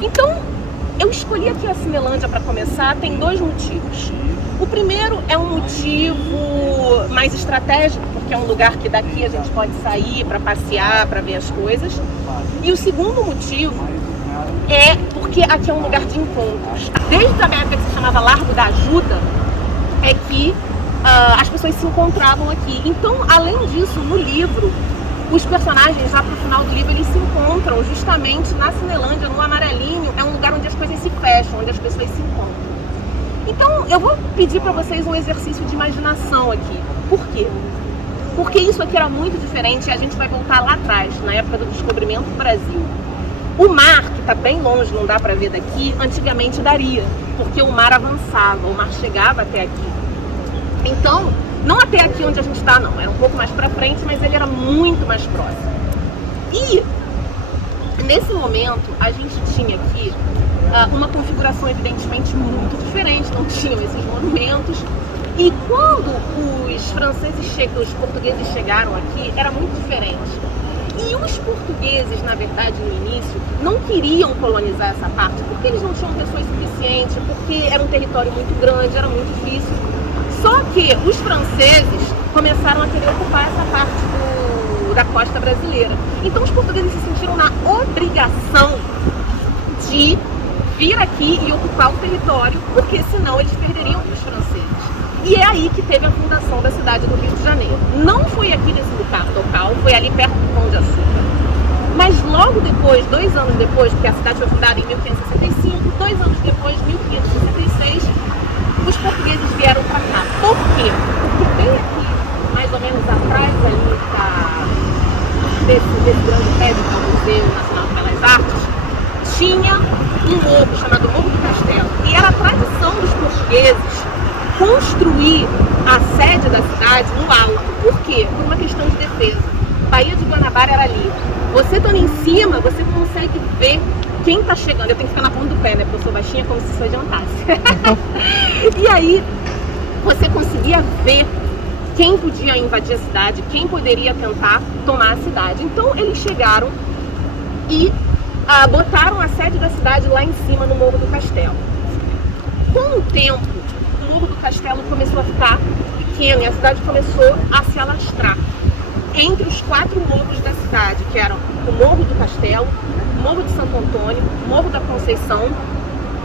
Então, eu escolhi aqui a Cinelândia para começar, tem dois motivos. O primeiro é um motivo mais estratégico, porque é um lugar que daqui a gente pode sair para passear, para ver as coisas. E o segundo motivo é porque aqui é um lugar de encontros. Desde a época que se chamava Largo da Ajuda, é que as pessoas se encontravam aqui. Então, além disso, no livro, os personagens, já pro final do livro, eles se encontram justamente na Cinelândia, no Amarelinho. É um lugar onde as coisas se fecham, onde as pessoas se encontram. Então, eu vou pedir para vocês um exercício de imaginação aqui. Por quê? Porque isso aqui era muito diferente e a gente vai voltar lá atrás, na época do descobrimento do Brasil. O mar, que está bem longe, não dá para ver daqui, antigamente daria, porque o mar avançava, o mar chegava até aqui. Então, não até aqui onde a gente está, não, era um pouco mais para frente, mas ele era muito mais próximo. E, nesse momento, a gente tinha aqui uma configuração evidentemente muito diferente, não tinham esses monumentos. E quando os portugueses chegaram aqui, era muito diferente. E os portugueses, na verdade, no início, não queriam colonizar essa parte, porque eles não tinham pessoas suficientes, porque era um território muito grande, era muito difícil. Só que os franceses começaram a querer ocupar essa parte da costa brasileira. Então os portugueses se sentiram na obrigação de vir aqui e ocupar o território, porque senão eles perderiam para os franceses. E é aí que teve a fundação da cidade do Rio de Janeiro. Não foi aqui nesse local, foi ali perto do Pão de Açúcar. Mas logo depois, 2 anos depois, porque a cidade foi fundada em 1565, 2 anos depois, 1566, os portugueses vieram para cá. Por quê? Porque bem aqui, mais ou menos atrás ali desse grande prédio que é o Museu Nacional de Belas Artes, tinha um morro chamado Morro do Castelo. E era a tradição dos portugueses construir a sede da cidade no alto. Por quê? Por uma questão de defesa. Baía de Guanabara era ali. Você estando em cima, você consegue ver quem está chegando. Eu tenho que ficar na ponta do pé, né? Porque eu sou baixinha, como se isso adiantasse. E aí, você conseguia ver quem podia invadir a cidade, quem poderia tentar tomar a cidade. Então, eles chegaram e botaram a sede da cidade lá em cima, no Morro do Castelo. Com o tempo, o Morro do Castelo começou a ficar pequeno e a cidade começou a se alastrar entre os 4 morros da cidade, que eram o Morro do Castelo, o Morro de Santo Antônio, o Morro da Conceição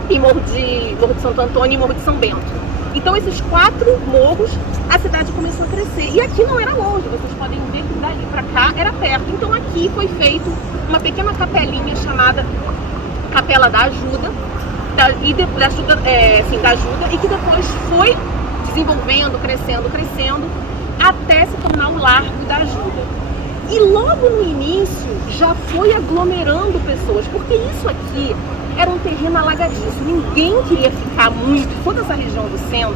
e Morro de Santo Antônio e Morro de São Bento. Então esses 4 morros, a cidade começou a crescer. E aqui não era longe, vocês podem ver que dali para cá era perto. Então aqui foi feito uma pequena capelinha chamada Capela da Ajuda, e que depois foi desenvolvendo, crescendo, até se tornar o Largo da Ajuda. E logo no início já foi aglomerando pessoas, porque isso aqui era um terreno alagadiço, ninguém queria ficar muito, toda essa região do centro,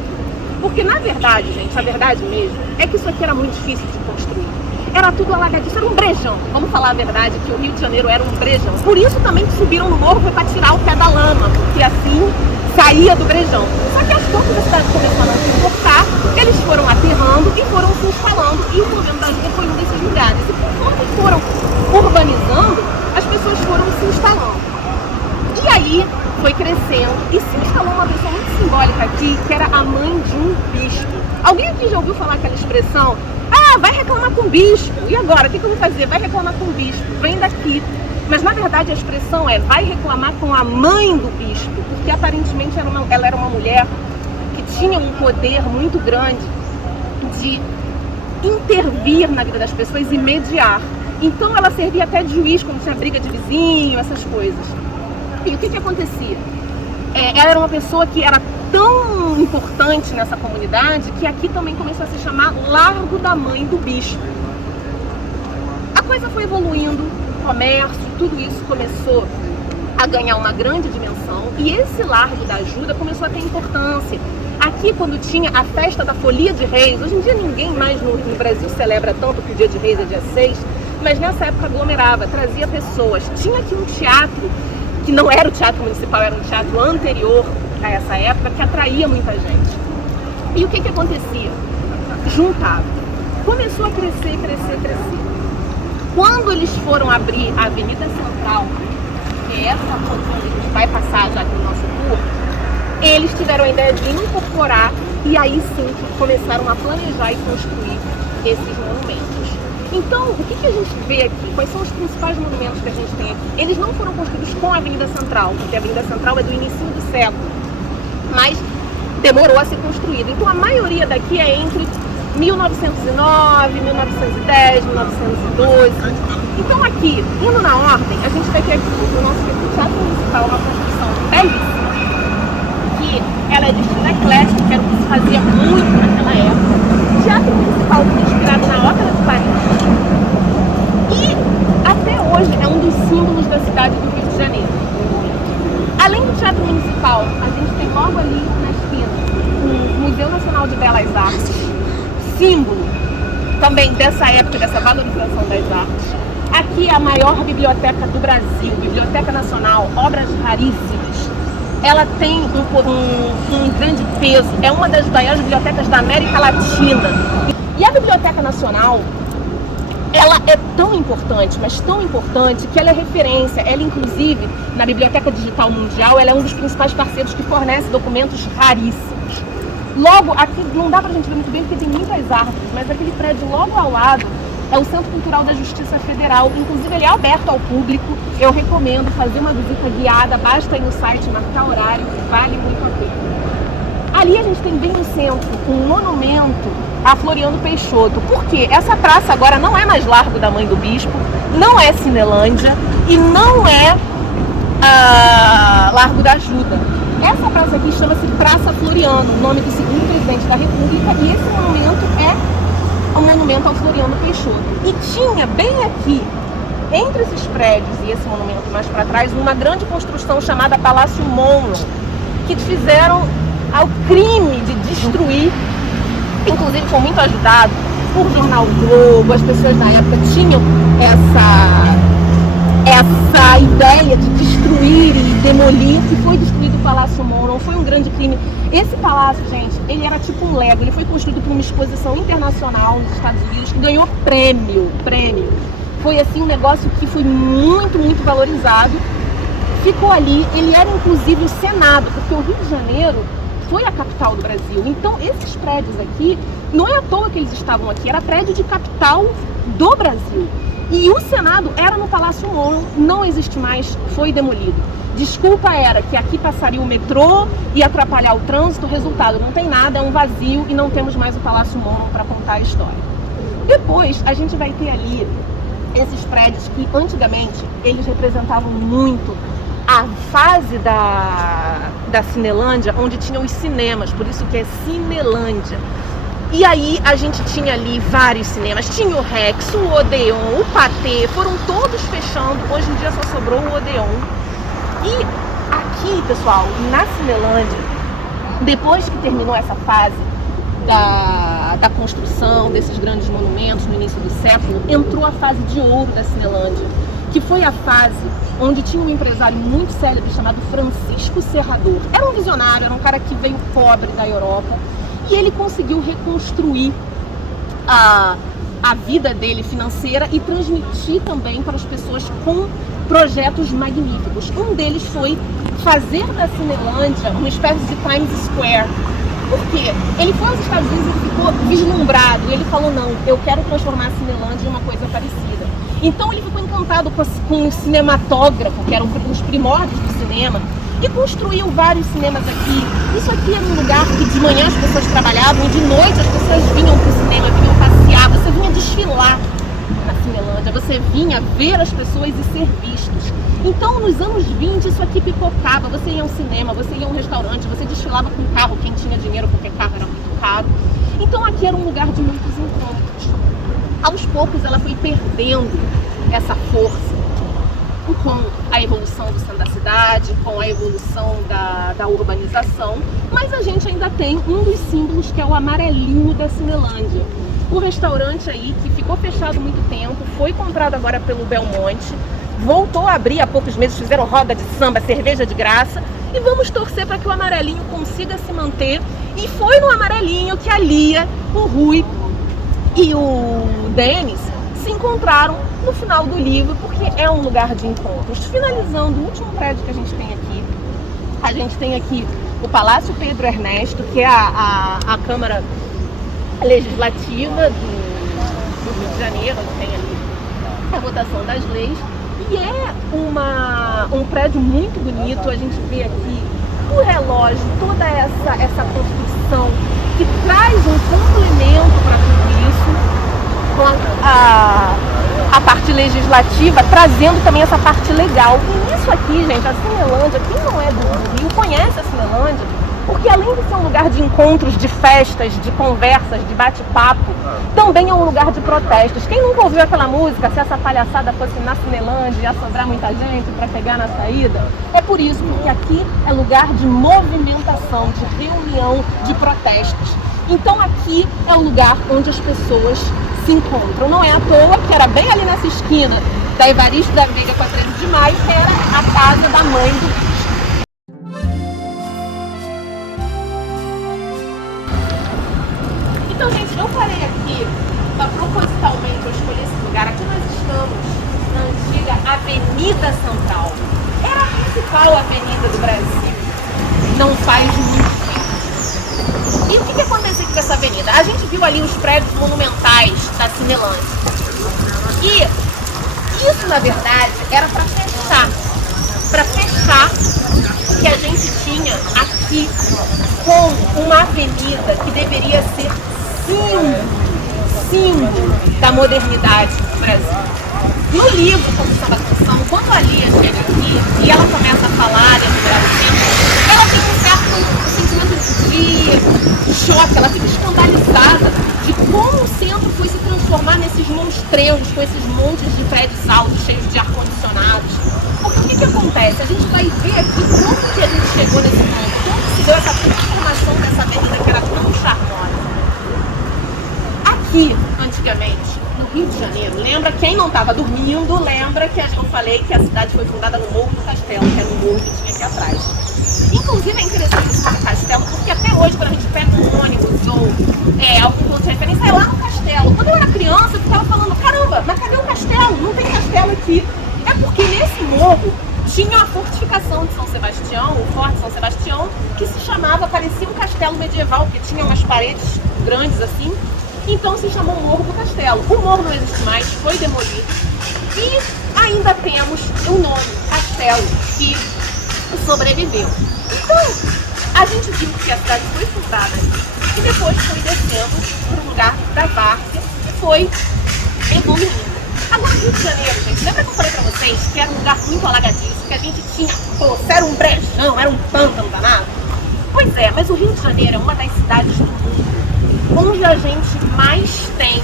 porque na verdade, gente, a verdade mesmo é que isso aqui era muito difícil de construir. Era tudo alagadiço, era um brejão. Vamos falar a verdade, que o Rio de Janeiro era um brejão. Por isso também que subiram no morro foi para tirar o pé da lama, porque assim saía do brejão. Só que aos poucos a cidade começou a não se importar, eles foram aterrando e foram se instalando, e o governo da Ajuda foi um desses lugares. E conforme foram urbanizando, as pessoas foram se instalando. E aí foi crescendo e se instalou uma pessoa muito simbólica aqui, que era a mãe de um bispo. Alguém aqui já ouviu falar aquela expressão? Ah, vai reclamar com o bispo. E agora, o que eu vou fazer? Vai reclamar com o bispo. Vem daqui. Mas na verdade a expressão é vai reclamar com a mãe do bispo, porque aparentemente ela era uma mulher que tinha um poder muito grande de intervir na vida das pessoas e mediar. Então ela servia até de juiz quando tinha briga de vizinho, essas coisas. E o que acontecia? Ela era uma pessoa que era tão importante nessa comunidade que aqui também começou a se chamar Largo da Mãe do Bispo. A coisa foi evoluindo, o comércio, tudo isso começou a ganhar uma grande dimensão e esse Largo da Ajuda começou a ter importância. Aqui, quando tinha a festa da Folia de Reis, hoje em dia ninguém mais no Brasil celebra tanto que o Dia de Reis é dia 6, mas nessa época aglomerava, trazia pessoas. Tinha aqui um teatro, que não era o Teatro Municipal, era um teatro anterior, a essa época que atraía muita gente. E o que acontecia? Juntava. Começou a crescer. Quando eles foram abrir a Avenida Central, que é essa rua que a gente vai passar já aqui no nosso tour, eles tiveram a ideia de incorporar e aí sim começaram a planejar e construir esses monumentos. Então, o que a gente vê aqui? Quais são os principais monumentos que a gente tem aqui? Eles não foram construídos com a Avenida Central, porque a Avenida Central é do início do século, mas demorou a ser construída. Então, a maioria daqui é entre 1909, 1910, 1912. Então, aqui, indo na ordem, a gente vai ter aqui o nosso Teatro Municipal, uma construção belíssima, que ela é de estilo eclético, que era o que se fazia muito naquela época. O Teatro Municipal foi inspirado na Ópera de Paris e até hoje é um dos símbolos da cidade do Rio de Janeiro. Além do Teatro Municipal, a gente tem logo ali na esquina o Museu Nacional de Belas Artes, símbolo também dessa época, dessa valorização das artes. Aqui é a maior biblioteca do Brasil, Biblioteca Nacional, obras raríssimas. Ela tem um grande peso, é uma das maiores bibliotecas da América Latina. E a Biblioteca Nacional, ela é tão importante, mas tão importante, que ela é referência. Ela, inclusive, na Biblioteca Digital Mundial, ela é um dos principais parceiros que fornece documentos raríssimos. Logo, aqui não dá pra gente ver muito bem porque tem muitas árvores, mas aquele prédio logo ao lado é o Centro Cultural da Justiça Federal. Inclusive, ele é aberto ao público. Eu recomendo fazer uma visita guiada, basta ir no site, marcar horário, vale muito a pena. Ali a gente tem bem no centro um monumento a Floriano Peixoto. Por quê? Essa praça agora não é mais Largo da Mãe do Bispo, não é Cinelândia e não é Largo da Ajuda. Essa praça aqui chama-se Praça Floriano, o nome do segundo presidente da República, e esse monumento é o monumento ao Floriano Peixoto. E tinha bem aqui, entre esses prédios e esse monumento mais para trás, uma grande construção chamada Palácio Monroe, que fizeram ao crime de destruir, inclusive foi muito ajudado por jornal Globo. As pessoas na época tinham essa ideia de destruir e demolir, que foi destruído o Palácio Monroe. Foi um grande crime. Esse palácio, gente, ele era tipo um Lego. Ele foi construído por uma exposição internacional nos Estados Unidos que ganhou prêmio. Foi assim um negócio que foi muito, muito valorizado. Ficou ali. Ele era inclusive o Senado, porque o Rio de Janeiro foi a capital do Brasil. Então esses prédios aqui, não é à toa que eles estavam aqui, era prédio de capital do Brasil. E o Senado era no Palácio Monroe, não existe mais, foi demolido. Desculpa era que aqui passaria o metrô e atrapalhar o trânsito, resultado, não tem nada, é um vazio e não temos mais o Palácio Monroe para contar a história. Depois a gente vai ter ali esses prédios que antigamente eles representavam muito a fase da Cinelândia, onde tinham os cinemas, por isso que é Cinelândia. E aí a gente tinha ali vários cinemas, tinha o Rex, o Odeon, o Pathé, foram todos fechando, hoje em dia só sobrou o Odeon. E aqui, pessoal, na Cinelândia, depois que terminou essa fase da construção desses grandes monumentos no início do século, entrou a fase de ouro da Cinelândia, que foi a fase onde tinha um empresário muito célebre chamado Francisco Serrador. Era um visionário, era um cara que veio pobre da Europa, e ele conseguiu reconstruir a vida dele financeira e transmitir também para as pessoas com projetos magníficos. Um deles foi fazer da Cinelândia uma espécie de Times Square. Por quê? Ele foi aos Estados Unidos e ficou vislumbrado. E ele falou, não, eu quero transformar a Cinelândia em uma coisa parecida. Então ele ficou encantado com o cinematógrafo, que eram os primórdios do cinema, e construiu vários cinemas aqui. Isso aqui era um lugar que de manhã as pessoas trabalhavam e de noite as pessoas vinham para o cinema, vinham passear, você vinha desfilar na Cinelândia, você vinha ver as pessoas e ser vistos. Então nos anos 20 isso aqui pipocava, você ia a um cinema, você ia a um restaurante, você desfilava com carro, quem tinha dinheiro porque carro era muito caro. Então aqui era um lugar de muitos encontros. Aos poucos ela foi perdendo essa força com a evolução do centro da cidade, com a evolução da urbanização, mas a gente ainda tem um dos símbolos que é o amarelinho da Cinelândia. O restaurante aí, que ficou fechado muito tempo, foi comprado agora pelo Belmonte, voltou a abrir há poucos meses, fizeram roda de samba, cerveja de graça, e vamos torcer para que o Amarelinho consiga se manter. E foi no Amarelinho que a Lia, o Rui e o Denis se encontraram no final do livro, porque é um lugar de encontros. Finalizando, o último prédio que a gente tem aqui o Palácio Pedro Ernesto, que é a Câmara Legislativa do Rio de Janeiro, onde tem ali a votação das leis. E é um prédio muito bonito. A gente vê aqui o relógio, toda essa construção que traz um complemento para tudo isso, com a parte legislativa, trazendo também essa parte legal. E isso aqui, gente, a Cinelândia, quem não é do Rio conhece a Cinelândia, porque além de ser um lugar de encontros, de festas, de conversas, de bate-papo, também é um lugar de protestos. Quem nunca ouviu aquela música, se essa palhaçada fosse na Cinelândia, ia sobrar muita gente para pegar na saída? É por isso, porque aqui é lugar de movimentação, de reunião, de protestos. Então aqui é o lugar onde as pessoas se encontram. Não é à toa que era bem ali nessa esquina da Evaristo da Veiga com a 13 de Maio, que era a casa da mãe do Cristo. Então, gente, eu parei aqui, propositalmente eu escolhi esse lugar. Aqui nós estamos na antiga Avenida Central. Era a principal avenida do Brasil. Não faz muito tempo. E o que aconteceu aqui com essa avenida? A gente viu ali os prédios monumentais da Cinelândia. E isso, na verdade, era para fechar. Para fechar o que a gente tinha aqui com uma avenida que deveria ser símbolo da modernidade do Brasil. No livro Comissão da Canção, quando a Lia chega aqui e ela começa a falar dentro do Brasil, ela tem um certo sentimento de choque, ela fica escandalizada de como o centro foi se transformar nesses monstrenhos, com esses montes de prédios altos, cheios de ar-condicionados. Porque o que acontece? A gente vai ver aqui como que a gente chegou nesse ponto, como se deu essa transformação dessa avenida que era tão charmosa. Aqui, antigamente, no Rio de Janeiro, lembra, quem não estava dormindo, lembra que eu falei que a cidade foi fundada no Morro do Castelo, que era um morro que tinha aqui atrás. Inclusive é interessante esse Morro do Castelo, porque até hoje, quando a gente pega um ônibus ou algum ponto de referência, é lá no Castelo. Quando eu era criança, eu ficava falando, caramba, mas cadê o Castelo? Não tem Castelo aqui. É porque nesse morro tinha a fortificação de São Sebastião, o Forte São Sebastião, que se chamava, parecia um castelo medieval, porque tinha umas paredes grandes assim. Então se chamou Morro do Castelo. O morro não existe mais, foi demolido. E ainda temos o nome, Castelo, que sobreviveu. Então, a gente viu que a cidade foi fundada aqui e depois foi descendo para o lugar da Várzea e foi evoluindo. Agora, Rio de Janeiro, gente, lembra que eu falei pra vocês que era um lugar muito alagadiço, que a gente tinha, era um brejão, era um pântano danado? Pois é, mas o Rio de Janeiro é uma das cidades do mundo onde a gente mais tem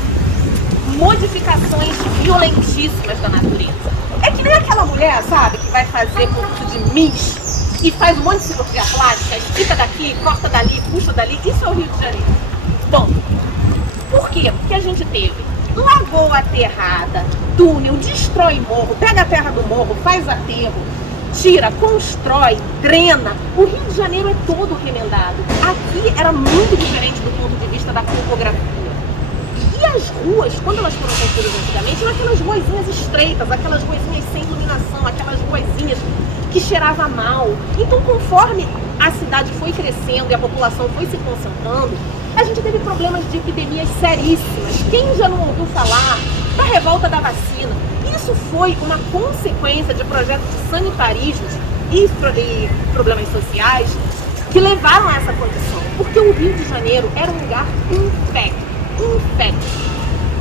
modificações violentíssimas da natureza. É que nem aquela mulher, sabe, que vai fazer curso de Miss e faz um monte de cirurgia plástica, estica daqui, corta dali, puxa dali. Isso é o Rio de Janeiro. Bom, por quê? Porque a gente teve lagoa aterrada, túnel, destrói morro, pega a terra do morro, faz aterro, tira, constrói, drena. O Rio de Janeiro é todo remendado. Aqui era muito diferente do ponto de vista da topografia. E as ruas, quando elas foram construídas antigamente, eram aquelas ruazinhas estreitas, aquelas ruazinhas sem iluminação, aquelas ruazinhas que cheirava mal. Então, conforme a cidade foi crescendo e a população foi se concentrando, a gente teve problemas de epidemias seríssimas. Quem já não ouviu falar da revolta da vacina? Isso foi uma consequência de projetos de sanitarismo e problemas sociais que levaram a essa condição. Porque o Rio de Janeiro era um lugar infecto.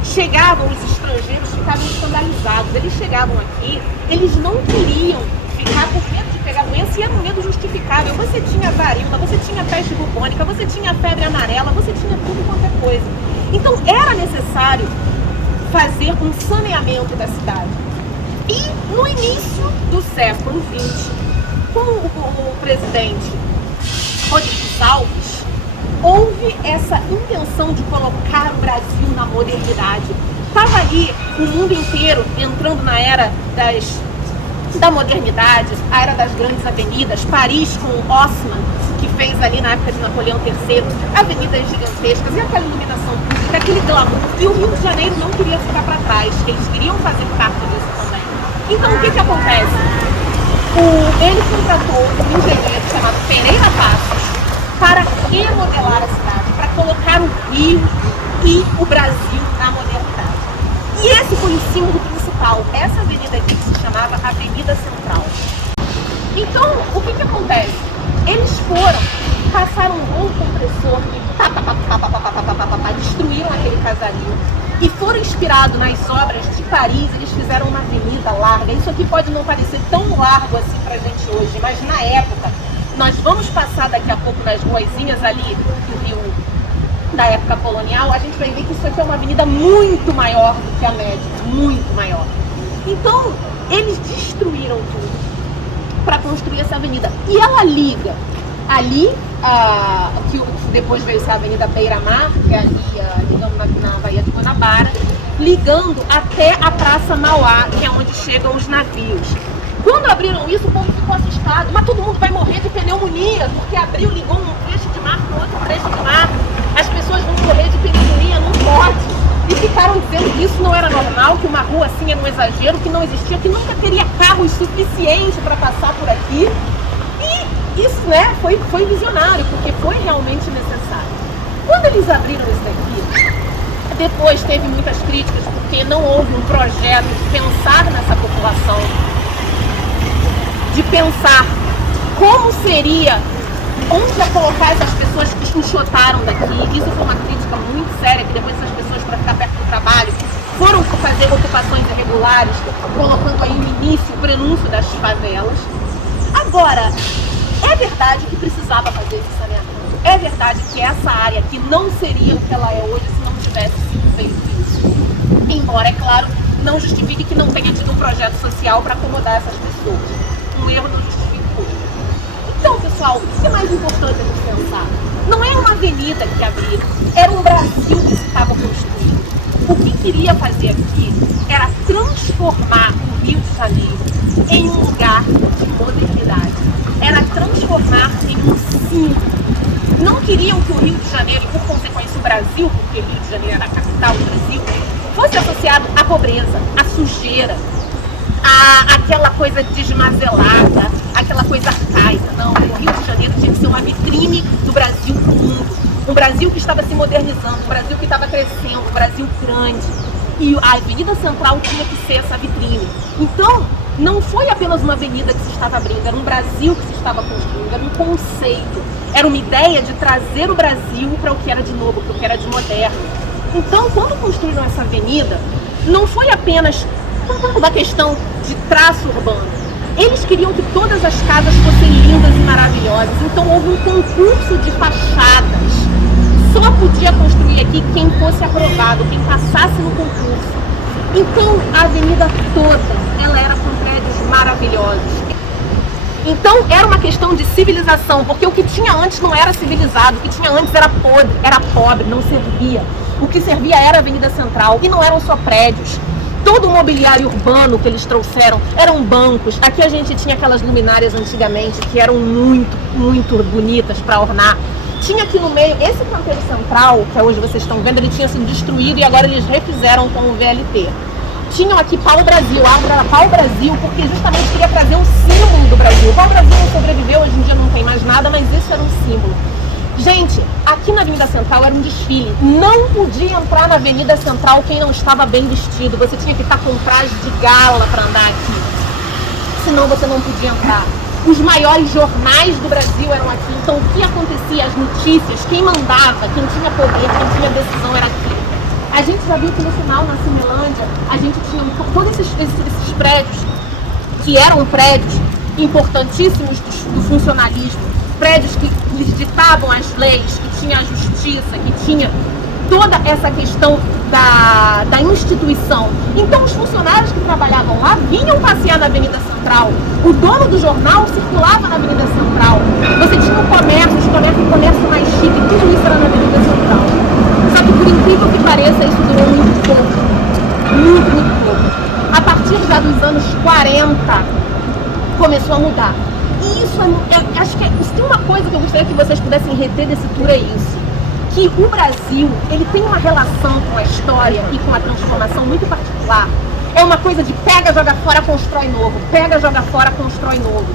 Chegavam os estrangeiros, ficavam escandalizados. Eles chegavam aqui, eles não queriam ficar com medo de pegar doença, e era um medo justificável. Você tinha varíola, você tinha peste bubônica, você tinha febre amarela, você tinha tudo quanto é coisa. Então era necessário fazer um saneamento da cidade. E no início do século XX, com o presidente Rodrigues Alves, houve essa intenção de colocar o Brasil na modernidade. Estava ali o mundo inteiro entrando na era das da modernidade, a era das grandes avenidas, Paris com Haussmann, que fez ali na época de Napoleão III, avenidas gigantescas e aquela iluminação pública, aquele glamour. E o Rio de Janeiro não queria ficar para trás, eles queriam fazer parte disso também. Então o que acontece? Ele contratou um engenheiro chamado Pereira Passos para remodelar a cidade, para colocar o Rio e o Brasil na modernidade. E esse foi o símbolo principal, essa avenida aqui que se chamava Avenida Central. Então, o que acontece? Eles passaram um rolo compressor e destruíram aquele casario e foram inspirados nas obras de Paris. Eles fizeram uma avenida larga. Isso aqui pode não parecer tão largo assim pra gente hoje, mas na época, nós vamos passar daqui a pouco nas ruazinhas ali do Rio da época colonial, a gente vai ver que isso aqui é uma avenida muito maior do que a média, muito maior. Então, eles destruíram tudo para construir essa avenida. E ela liga ali, que depois veio ser a Avenida Beira-Mar, que é ali, ligando na Baía de Guanabara, ligando até a Praça Mauá, que é onde chegam os navios. Quando abriram isso, o povo ficou assustado. Mas todo mundo vai morrer de pneumonia, porque abriu, ligou um trecho de mar com outro trecho de mar. As pessoas vão morrer de pneumonia, não pode. E ficaram dizendo que isso não era normal, que uma rua assim era um exagero, que não existia, que nunca teria carros suficientes para passar por aqui. E isso, né, foi visionário, porque foi realmente necessário. Quando eles abriram isso daqui, depois teve muitas críticas, porque não houve um projeto de pensar nessa população, de pensar como seria, onde ia colocar essas pessoas que enxotaram daqui. Isso foi uma crítica muito séria, que depois essas pessoas, para ficar perto do trabalho, foram fazer ocupações irregulares, colocando aí o início, o prenúncio das favelas. Agora, é verdade que precisava fazer esse saneamento. É verdade que essa área aqui não seria o que ela é hoje se não tivesse sido feito isso. Embora, é claro, não justifique que não tenha tido um projeto social para acomodar essas pessoas. Um erro não justifica o outro. Então, pessoal, o que é mais importante a gente pensar? Não é uma avenida que abriram, era um Brasil que se estava construindo. O que queria fazer aqui era transformar o Rio de Janeiro em um lugar de modernidade. Era transformar em um símbolo. Não queriam que o Rio de Janeiro, e por consequência o Brasil, porque o Rio de Janeiro era a capital do Brasil, fosse associado à pobreza, à sujeira, aquela coisa desmazelada, aquela coisa arcaica. Não, o Rio de Janeiro tinha que ser uma vitrine do Brasil para o mundo. Um Brasil que estava se modernizando, um Brasil que estava crescendo, um Brasil grande. E a Avenida Central tinha que ser essa vitrine. Então, não foi apenas uma avenida que se estava abrindo, era um Brasil que se estava construindo, era um conceito, era uma ideia de trazer o Brasil para o que era de novo, para o que era de moderno. Então, quando construíram essa avenida, não foi apenas uma questão de traço urbano. Eles queriam que todas as casas fossem lindas e maravilhosas. Então houve um concurso de fachadas. Só podia construir aqui quem fosse aprovado, quem passasse no concurso. Então a avenida toda, ela era com prédios maravilhosos. Então era uma questão de civilização, porque o que tinha antes não era civilizado, o que tinha antes era podre, era pobre, não servia. O que servia era a Avenida Central, e não eram só prédios. Todo o mobiliário urbano que eles trouxeram eram bancos. Aqui a gente tinha aquelas luminárias antigamente que eram muito, muito bonitas para ornar. Tinha aqui no meio, esse canteiro central, que hoje vocês estão vendo, ele tinha sido destruído e agora eles refizeram com o VLT. Tinham aqui Pau Brasil, a árvore era Pau Brasil, porque justamente queria trazer o símbolo do Brasil. O Pau Brasil não sobreviveu, hoje em dia não tem mais nada, mas isso era um símbolo. Gente, aqui na Avenida Central era um desfile. Não podia entrar na Avenida Central quem não estava bem vestido. Você tinha que estar com traje de gala para andar aqui. Senão você não podia entrar. Os maiores jornais do Brasil eram aqui. Então o que acontecia? As notícias, quem mandava, quem tinha poder, quem tinha decisão era aqui. A gente já viu que no final, na Cinelândia, a gente tinha todos esses prédios, que eram prédios importantíssimos do funcionalismo. Prédios que lhes ditavam as leis, que tinha a justiça, que tinha toda essa questão da instituição. Então os funcionários que trabalhavam lá vinham passear na Avenida Central. O dono do jornal circulava na Avenida Central. Você tinha o comércio mais chique, tudo isso era na Avenida Central. Só que por incrível que pareça, isso durou muito pouco. Muito, muito pouco. A partir já dos anos 40, começou a mudar. E isso acho que se tem uma coisa que eu gostaria que vocês pudessem reter desse tour é isso. Que o Brasil, ele tem uma relação com a história e com a transformação muito particular. É uma coisa de pega, joga fora, constrói novo. Pega, joga fora, constrói novo.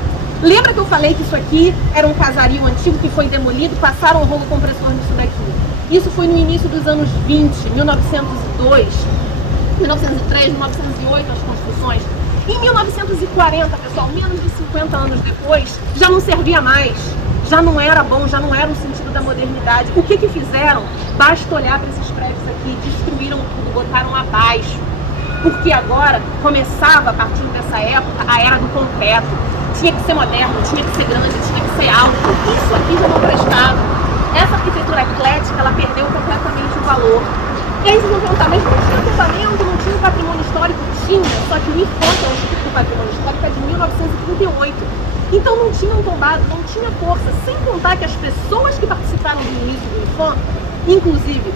Lembra que eu falei que isso aqui era um casario antigo que foi demolido, passaram o rolo compressor nisso daqui. Isso foi no início dos anos 20, 1902, 1903, 1908, as construções. Em 1940, pessoal, menos de 50 anos depois, já não servia mais. Já não era bom, já não era o sentido da modernidade. O que fizeram? Basta olhar para esses prédios aqui, destruíram tudo, botaram abaixo. Porque agora começava, a partir dessa época, a era do concreto. Tinha que ser moderno, tinha que ser grande, tinha que ser alto. Isso aqui já não prestava. Essa arquitetura eclética, ela perdeu completamente o valor. E aí vocês vão perguntar, mas não tinha tombamento, não tinha patrimônio histórico? Tinha, só que o IFAM, que é o Instituto do Patrimônio Histórico, é de 1938. Então não tinham tombado, não tinha força. Sem contar que as pessoas que participaram do início do IFAM, inclusive,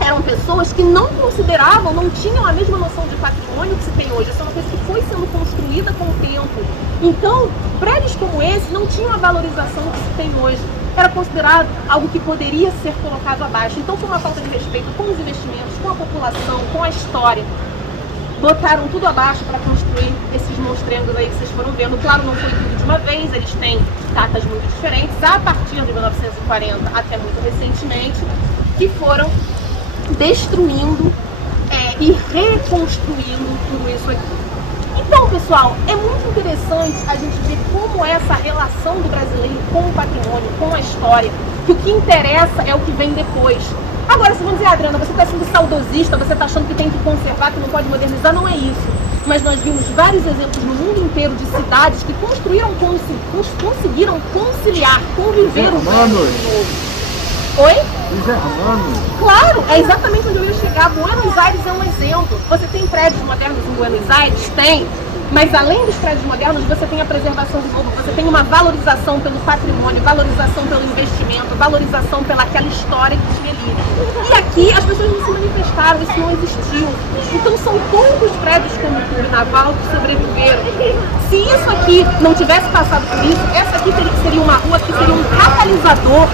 eram pessoas que não consideravam, não tinham a mesma noção de patrimônio que se tem hoje. Essa é uma coisa que foi sendo construída com o tempo. Então, prédios como esse não tinham a valorização que se tem hoje. Era considerado algo que poderia ser colocado abaixo. Então, foi uma falta de respeito com os investimentos, com a população, com a história. Botaram tudo abaixo para construir esses monstrengos aí que vocês foram vendo. Claro, não foi tudo de uma vez, eles têm datas muito diferentes, a partir de 1940 até muito recentemente, que foram destruindo e reconstruindo tudo isso aqui. Então, pessoal, é muito interessante a gente ver como é essa relação do brasileiro com o patrimônio, com a história, que o que interessa é o que vem depois. Agora, se vão dizer, Adriana, você está sendo saudosista, você está achando que tem que conservar, que não pode modernizar, não é isso. Mas nós vimos vários exemplos no mundo inteiro de cidades que conseguiram conciliar, conviver o novo. Oi? Claro, é exatamente onde eu ia chegar. Buenos Aires é um exemplo. Você tem prédios modernos em Buenos Aires? Tem. Mas além dos prédios modernos, você tem a preservação do novo, você tem uma valorização pelo patrimônio, valorização pelo investimento, valorização pelaquela história que tinha ali. E aqui as pessoas não se manifestaram, isso não existiu. Então são poucos prédios como o Clube Naval que sobreviveram. Se isso aqui não tivesse passado por isso, essa aqui seria uma rua que seria um catalisador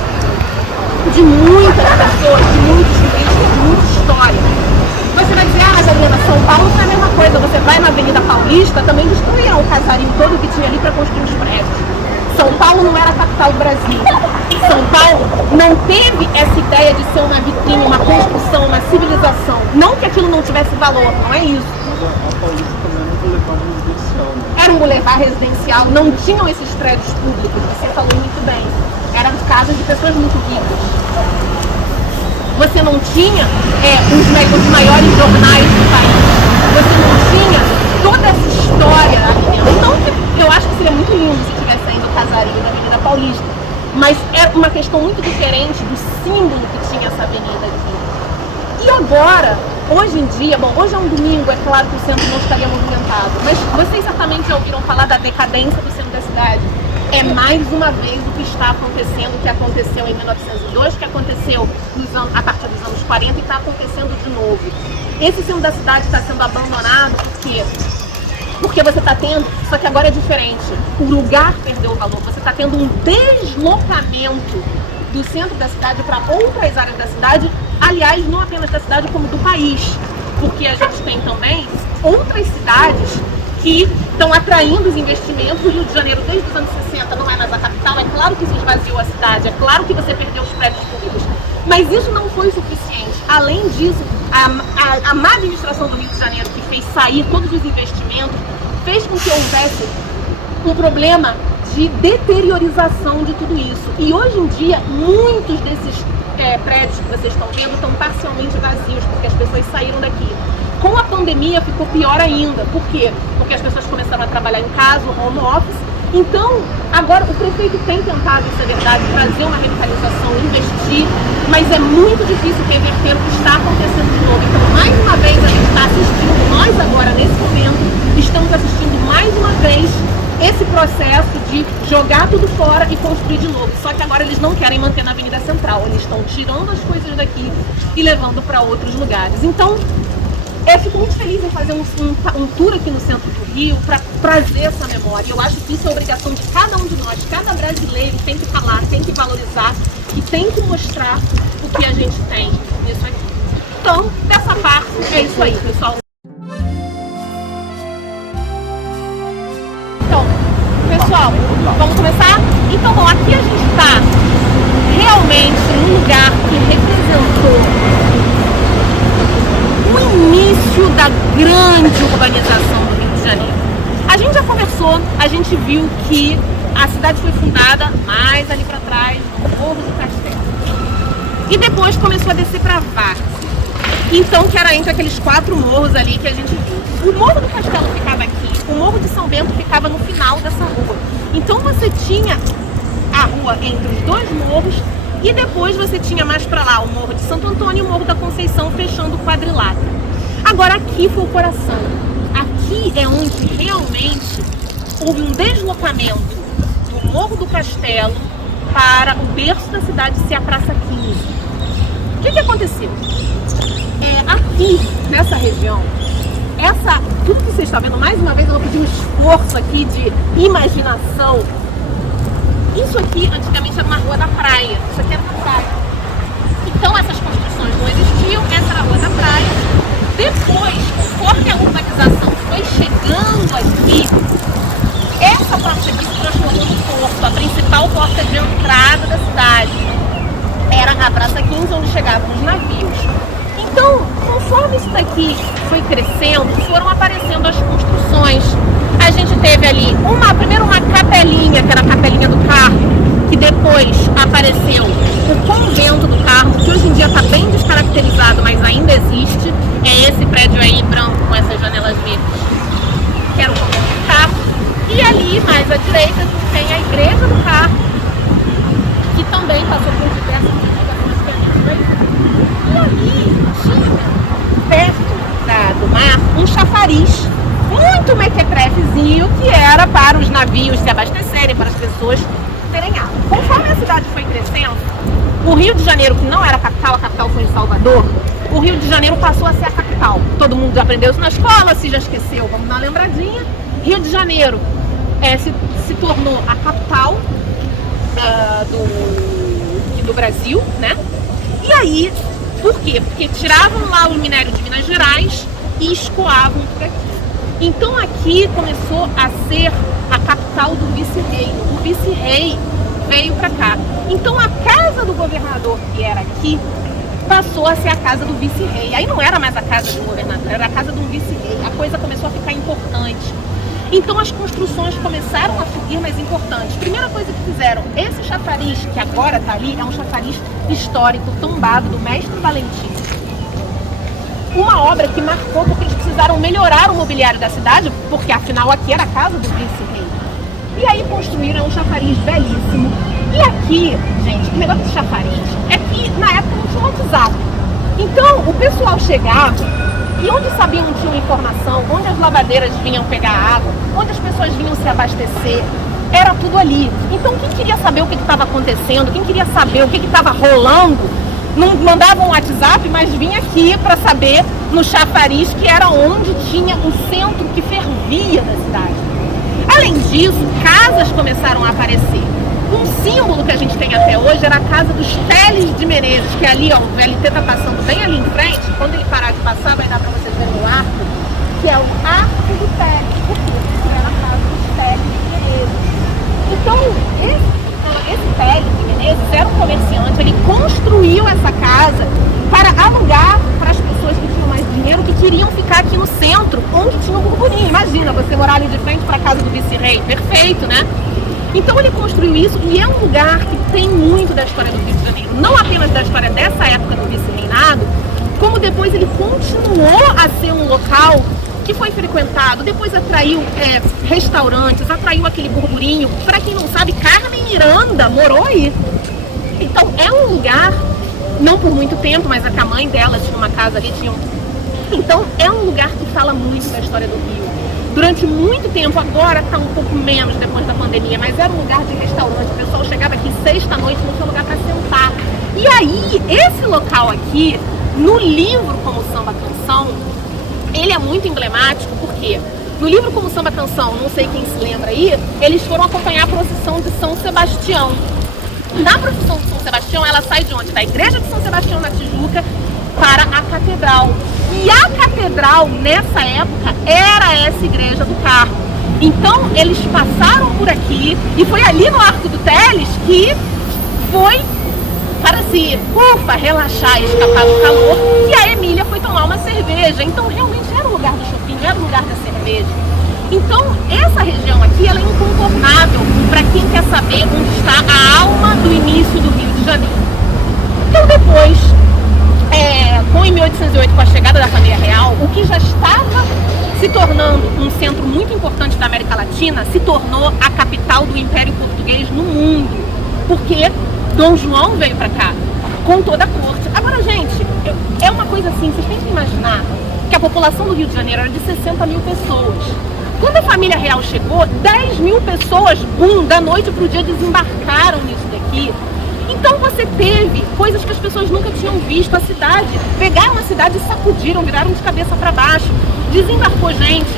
de muitas pessoas, de muitos turistas, de muita história. Você vai dizer, mas Adriana, São Paulo foi a mesma coisa. Você vai na Avenida Paulista, também destruíram o casario todo que tinha ali para construir os prédios. São Paulo não era a capital do Brasil. São Paulo não teve essa ideia de ser uma vitrine, uma construção, uma civilização. Não que aquilo não tivesse valor, não é isso. A Paulista também era um boulevard residencial, né? Era um boulevard residencial, não tinham esses prédios públicos, você falou muito bem. Eram casas de pessoas muito ricas. Você não tinha os maiores jornais do país. Você não tinha toda essa história aqui dentro. Então, eu acho que seria muito lindo se tivesse ainda o casario da Avenida Paulista. Mas é uma questão muito diferente do símbolo que tinha essa avenida aqui. E agora, hoje em dia, bom, hoje é um domingo, é claro que o centro não estaria movimentado, mas vocês certamente já ouviram falar da decadência do centro da cidade. É mais uma vez o que está acontecendo, o que aconteceu em 1902, o que aconteceu a partir dos anos 40 e está acontecendo de novo. Esse centro da cidade está sendo abandonado porque você está tendo, só que agora é diferente, o lugar perdeu o valor, você está tendo um deslocamento do centro da cidade para outras áreas da cidade, aliás, não apenas da cidade como do país, porque a gente tem também outras cidades que estão atraindo os investimentos. O Rio de Janeiro, desde os anos 60, não é mais a capital. É claro que se esvaziou a cidade, é claro que você perdeu os prédios públicos, mas isso não foi suficiente. Além disso, a má administração do Rio de Janeiro, que fez sair todos os investimentos, fez com que houvesse um problema de deteriorização de tudo isso. E hoje em dia, muitos desses prédios que vocês estão vendo estão parcialmente vazios, porque as pessoas saíram daqui. Com a pandemia ficou pior ainda. Por quê? Porque as pessoas começaram a trabalhar em casa, o home office. Então, agora o prefeito tem tentado, isso é verdade, trazer uma revitalização, investir, mas é muito difícil reverter o que está acontecendo de novo. Então, mais uma vez, a gente está assistindo, nós agora, nesse momento, estamos assistindo mais uma vez esse processo de jogar tudo fora e construir de novo. Só que agora eles não querem manter na Avenida Central, eles estão tirando as coisas daqui e levando para outros lugares. Então, Eu fico muito feliz em fazer um tour aqui no centro do Rio para trazer essa memória. Eu acho que isso é obrigação de cada um de nós. Cada brasileiro tem que falar, tem que valorizar e tem que mostrar o que a gente tem nisso aqui. Então, dessa parte, é isso aí, pessoal. Então, pessoal, vamos começar? Então, bom, aqui a gente está realmente num lugar que representou o início da grande urbanização do Rio de Janeiro. A gente já conversou, a gente viu que a cidade foi fundada mais ali para trás, no Morro do Castelo. E depois começou a descer para Várzea. Então, que era entre aqueles 4 morros ali que a gente viu. O Morro do Castelo ficava aqui, o Morro de São Bento ficava no final dessa rua. Então você tinha a rua entre os 2 morros e depois você tinha mais para lá o Morro de Santo Antônio e o Morro da Conceição fechando o quadrilátero. Agora aqui foi o coração. Aqui é onde realmente houve um deslocamento do Morro do Castelo para o berço da cidade, ser a Praça 15. O que aconteceu? Aqui, nessa região, tudo que vocês estão vendo, mais uma vez eu vou pedir um esforço aqui de imaginação. Isso aqui antigamente era uma rua da praia, isso aqui era uma praia. Então essas construções não existiam, essa era a rua da praia. Depois, conforme a urbanização foi chegando aqui, essa parte aqui se transformou no porto, a principal porta de entrada da cidade. Era a Praça 15, onde chegavam os navios. Então, conforme isso daqui foi crescendo, foram aparecendo as construções. A gente teve ali primeiro uma capelinha, que era a Capelinha do Carmo, que depois apareceu o Convento do Carmo, que hoje em dia está bem descaracterizado, mas ainda existe. É esse prédio aí branco com essas janelas verdes, que era o Convento do Carmo. E ali, mais à direita, tem a Igreja do Carmo, que também passou por diversas modificações que a gente vai ver. E ali tinha, perto do mar, um chafariz muito mequetrefezinho, que era para os navios se abastecerem, para as pessoas terem água. Conforme a cidade foi crescendo, o Rio de Janeiro, que não era a capital foi em Salvador, o Rio de Janeiro passou a ser a capital. Todo mundo já aprendeu isso na escola, se já esqueceu, vamos dar uma lembradinha. Rio de Janeiro se tornou a capital do Brasil, né? E aí, por quê? Porque tiravam lá o minério de Minas Gerais e escoavam por aqui. Então aqui começou a ser a capital do vice-rei. O vice-rei veio para cá. Então a casa do governador, que era aqui, passou a ser a casa do vice-rei. Aí não era mais a casa do governador, era a casa do vice-rei. A coisa começou a ficar importante. Então as construções começaram a subir mais importantes. Primeira coisa que fizeram, esse chafariz que agora está ali, é um chafariz histórico tombado do Mestre Valentim. Uma obra que marcou porque eles precisaram melhorar o mobiliário da cidade, porque afinal aqui era a casa do vice-rei. E aí construíram um chafariz belíssimo. E aqui, gente, o negócio de chafariz é que na época não tinha WhatsApp. Então o pessoal chegava e onde sabiam, tinham informação, onde as lavadeiras vinham pegar água, onde as pessoas vinham se abastecer, era tudo ali. Então quem queria saber o que estava acontecendo, quem queria saber o que estava rolando, não mandava um WhatsApp, mas vinha aqui para saber no chafariz, que era onde tinha o centro que fervia da cidade. Além disso, casas começaram a aparecer. Um símbolo que a gente tem até hoje era a casa dos Teles de Menezes, que ali, ó, o VLT está passando bem ali em frente. Quando ele parar de passar, vai dar para vocês verem o arco, que é o Arco do Teles. Por quê? Porque era a casa dos Teles de Menezes. Então, esse Teles de Menezes era um comerciante, ele construiu essa casa para alugar para as pessoas que tinham mais dinheiro, que queriam ficar aqui no centro, onde tinha um burburinho. Imagina, você morar ali de frente para a casa do vice-rei. Perfeito, né? Então ele construiu isso e é um lugar que tem muito da história do Rio de Janeiro, não apenas da história dessa época do vice-reinado, como depois ele continuou a ser um local que foi frequentado, depois atraiu restaurantes, atraiu aquele burburinho. Para quem não sabe, Carmen Miranda morou aí. Então é um lugar, não por muito tempo, mas a mãe dela tinha uma casa ali, Então é um lugar que fala muito da história do Rio. Durante muito tempo, agora está um pouco menos depois da pandemia, mas era um lugar de restaurante, o pessoal chegava aqui sexta-noite, não tinha lugar para sentar. E aí, esse local aqui, no livro como Samba Canção, ele é muito emblemático porque no livro Como Samba Canção, não sei quem se lembra aí, eles foram acompanhar a procissão de São Sebastião. Na procissão de São Sebastião, ela sai de onde? Da igreja de São Sebastião na Tijuca para a catedral. E a catedral, nessa época, era essa igreja do Carmo. Então, eles passaram por aqui e foi ali no Arco do Teles que foi para se, relaxar e escapar do calor, e a Emília foi tomar uma cerveja. Então, realmente era o lugar do shopping, era o lugar da cerveja. Então, essa região aqui, ela é incontornável para quem quer saber onde está a alma do início do Rio de Janeiro. Então, depois, em 1808, com a chegada da família real, o que já estava se tornando um centro muito importante da América Latina, se tornou a capital do Império Português no mundo. Porque Dom João veio para cá, com toda a corte. Agora, gente, é uma coisa assim, vocês têm que imaginar que a população do Rio de Janeiro era de 60 mil pessoas. Quando a família real chegou, 10 mil pessoas, da noite para o dia, desembarcaram nisso daqui. Então você teve coisas que as pessoas nunca tinham visto. A cidade, pegaram a cidade e sacudiram, viraram de cabeça para baixo. Desembarcou gente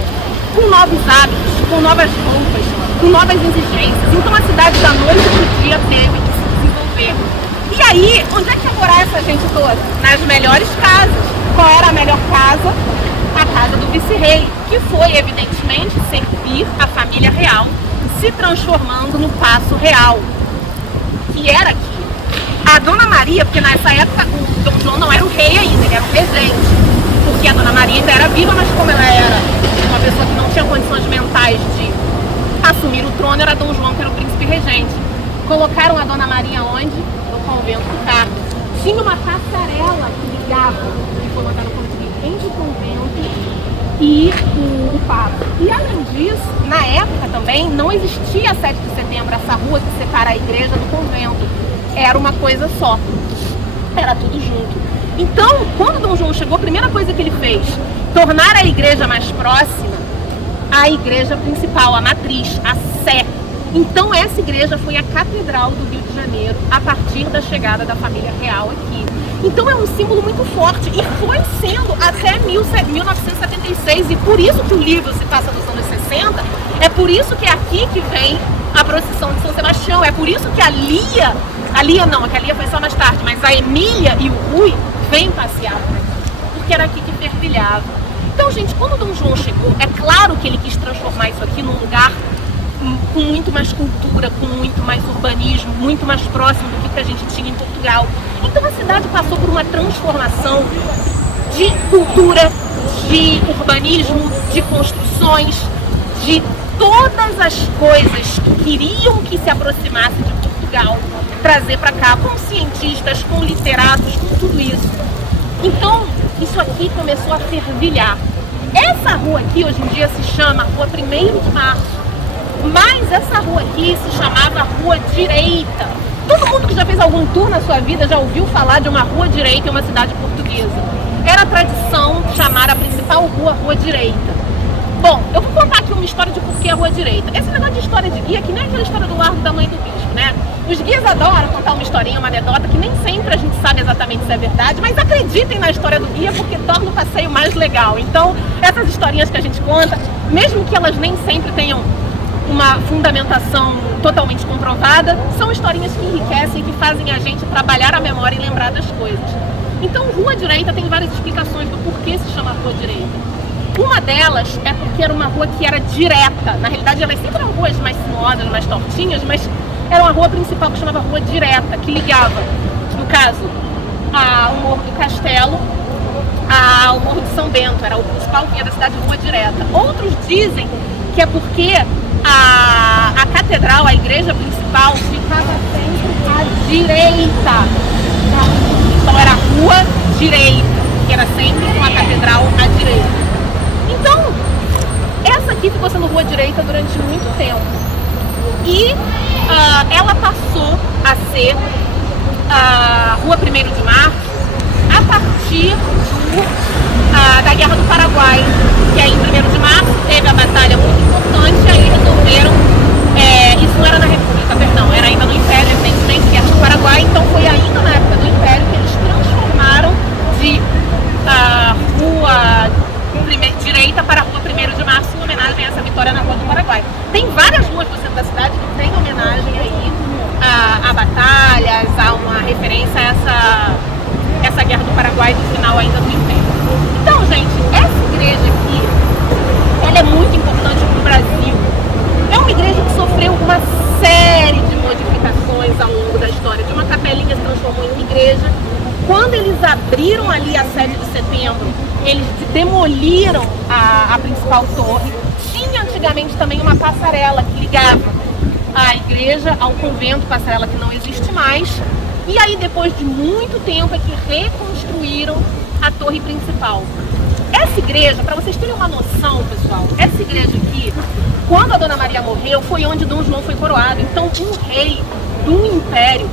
com novos hábitos, com novas roupas, com novas exigências. Então a cidade da noite para o dia teve que se desenvolver. E aí, onde é que ia morar essa gente toda? Nas melhores casas. Qual era a melhor casa? A casa do vice-rei, que foi, evidentemente, servir a família real, se transformando no Paço Real, que era aqui. A Dona Maria, porque nessa época o Dom João não era o rei ainda, ele era o regente, porque a Dona Maria ainda era viva, mas como ela era uma pessoa que não tinha condições mentais de assumir o trono, era Dom João que era o príncipe regente. Colocaram a Dona Maria onde? No convento do Carmo. Tinha uma passarela que ligava, que foi mandada no entre o convento e o Papa. E além disso, na época também, não existia 7 de setembro, essa rua que separa a igreja do convento. Era uma coisa só. Era tudo junto. Então, quando Dom João chegou, a primeira coisa que ele fez, tornar a igreja mais próxima à igreja principal, a matriz, a Sé. Então, essa igreja foi a catedral do Rio de Janeiro, a partir da chegada da família real aqui. Então é um símbolo muito forte e foi sendo até 1976, e por isso que o livro se passa nos anos 60, é por isso que é aqui que vem a procissão de São Sebastião, é por isso que a Lia foi só mais tarde, mas a Emília e o Rui vêm passear por aqui, porque era aqui que fervilhava. Então, gente, quando Dom João chegou, é claro que ele quis transformar isso aqui num lugar com muito mais cultura, com muito mais urbanismo, muito mais próximo do que a gente tinha em Portugal. Então a cidade passou por uma transformação de cultura, de urbanismo, de construções, de todas as coisas que queriam que se aproximasse de Portugal, trazer para cá, com cientistas, com literatos, com tudo isso. Então isso aqui começou a fervilhar. Essa rua aqui hoje em dia se chama Rua 1º de Março. Mas essa rua aqui se chamava Rua Direita. Todo mundo que já fez algum tour na sua vida já ouviu falar de uma Rua Direita em uma cidade portuguesa. Era tradição chamar a principal rua Rua Direita. Bom, eu vou contar aqui uma história de por que a Rua Direita. Esse negócio de história de guia, que nem aquela história do Largo da Mãe do Bispo, né? Os guias adoram contar uma historinha, uma anedota, que nem sempre a gente sabe exatamente se é verdade, mas acreditem na história do guia porque torna o passeio mais legal. Então, essas historinhas que a gente conta, mesmo que elas nem sempre tenham uma fundamentação totalmente comprovada, são historinhas que enriquecem e que fazem a gente trabalhar a memória e lembrar das coisas. Então, Rua Direita tem várias explicações do porquê se chama Rua Direita. Uma delas é porque era uma rua que era direta. Na realidade, elas sempre eram ruas mais sinuosas, mais tortinhas, mas era uma rua principal que chamava Rua Direta, que ligava, no caso, ao Morro do Castelo, ao Morro de São Bento. Era o principal via da cidade, Rua Direta. Outros dizem que é porque a catedral, a igreja principal, ficava sempre à direita. Então era Rua Direita, que era sempre com a catedral à direita. Então, essa aqui ficou sendo Rua Direita durante muito tempo. E ela passou a ser a Rua 1º de Março a partir da Guerra do Paraguai, que aí em 1º de março teve a batalha muito importante, e aí resolveram, isso não era na República, perdão, era ainda no Império, evidentemente, Guerra do Paraguai, então foi ainda na época do Império que eles transformaram de Rua igreja. Quando eles abriram ali a 7 de setembro, eles demoliram a principal torre. Tinha antigamente também uma passarela que ligava a igreja ao convento, passarela que não existe mais. E aí, depois de muito tempo, é que reconstruíram a torre principal. Essa igreja, para vocês terem uma noção, pessoal, essa igreja aqui, quando a Dona Maria morreu, foi onde Dom João foi coroado. Então, um rei de um império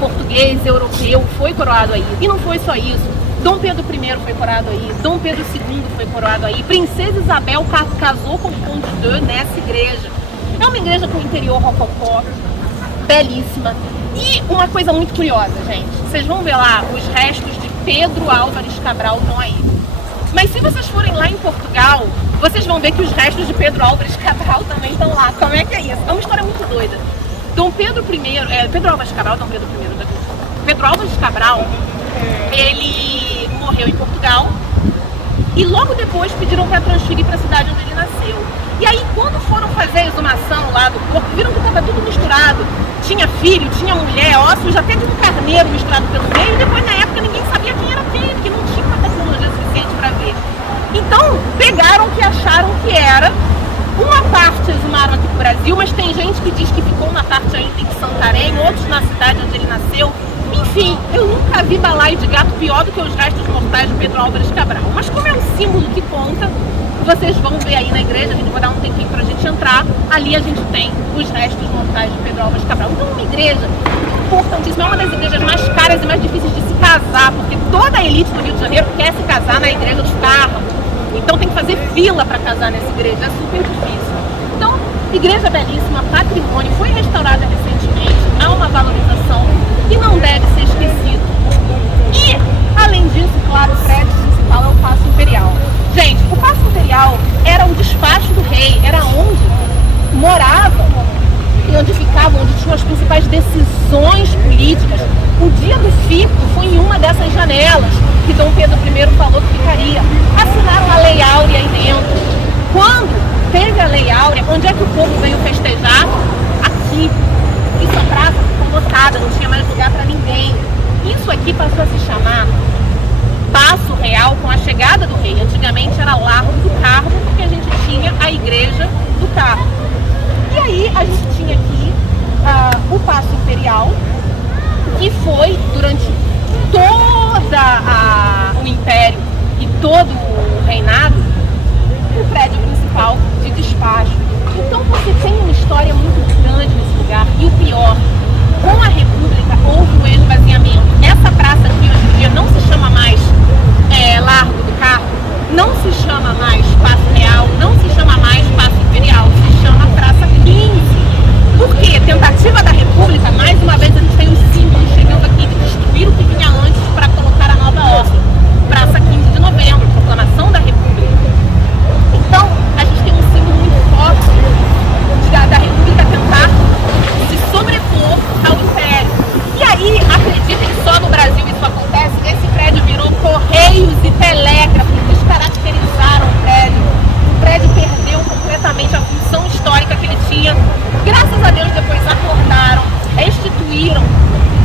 português, europeu, foi coroado aí. E não foi só isso. Dom Pedro I foi coroado aí, Dom Pedro II foi coroado aí, Princesa Isabel casou com o Conde d'Eu nessa igreja. É uma igreja com interior rococó, belíssima. E uma coisa muito curiosa, gente, vocês vão ver lá, os restos de Pedro Álvares Cabral estão aí. Mas se vocês forem lá em Portugal, vocês vão ver que os restos de Pedro Álvares Cabral também estão lá. Como é que é isso? É uma história muito doida. Dom Pedro I, Pedro Álvares Cabral, Dom Pedro I, Pedro Álvares Cabral, ele morreu em Portugal e logo depois pediram para transferir para a cidade onde ele nasceu. E aí, quando foram fazer a exumação lá do corpo, viram que estava tudo misturado. Tinha filho, tinha mulher, ossos até de um carneiro misturado pelo meio. E depois, na época, ninguém sabia quem era quem, porque não tinha uma tecnologia suficiente para ver. Então, pegaram o que acharam que era. Uma parte exumaram aqui pro Brasil, mas tem gente que diz que ficou na parte ainda em Santarém, outros na cidade onde ele nasceu. Enfim, eu nunca vi balaio de gato pior do que os restos mortais de Pedro Álvares Cabral. Mas como é um símbolo que conta, vocês vão ver aí na igreja, a gente vai dar um tempinho pra gente entrar, ali a gente tem os restos mortais de Pedro Álvares Cabral. Então uma igreja importantíssima, é uma das igrejas mais caras e mais difíceis de se casar, porque toda a elite do Rio de Janeiro quer se casar na igreja dos Carros. Então tem que fazer fila para casar nessa igreja, é super difícil. Então, igreja belíssima, patrimônio, foi restaurada recentemente, há uma valorização e não deve ser esquecido. E, além disso, claro, o prédio principal é o Paço Imperial. Gente, o Paço Imperial era o despacho do rei, era onde morava e onde ficava, onde tinham as principais decisões políticas. O dia do fico foi em uma dessas janelas que Dom Pedro I falou que ficaria. Assinaram a Lei Áurea aí dentro. Quando teve a Lei Áurea, onde é que o povo veio festejar? Aqui. Isso, a praça ficou lotada, não tinha mais lugar para ninguém. Isso aqui passou a se chamar Paço Real com a chegada do rei. Antigamente era Largo do Carmo, porque a gente tinha a Igreja do Carmo. E aí a gente tinha aqui o Paço Imperial, que foi durante todo o Império e todo o reinado, o prédio principal de despacho. Então você tem uma história muito grande nesse lugar. E o pior, com a República houve um esvaziamento. Essa praça aqui hoje em dia não se chama mais Largo do Carmo, não se chama mais Paço Real, não se chama mais Paço Imperial, se chama Praça 15. Por quê? Tentativa da República, mais uma vez a gente tem os símbolos chegando aqui de destruir o que vinha antes para colocar a nova ordem. Praça 15 de novembro, proclamação da República. Então, a gente tem um símbolo muito forte da República tentar se sobrepor ao Império. E aí, acreditem, só no Brasil isso acontece, esse prédio virou Correios e Telégrafos, descaracterizaram o prédio. O prédio perdeu completamente a função histórica que ele tinha. Graças a Deus, depois acordaram, restituíram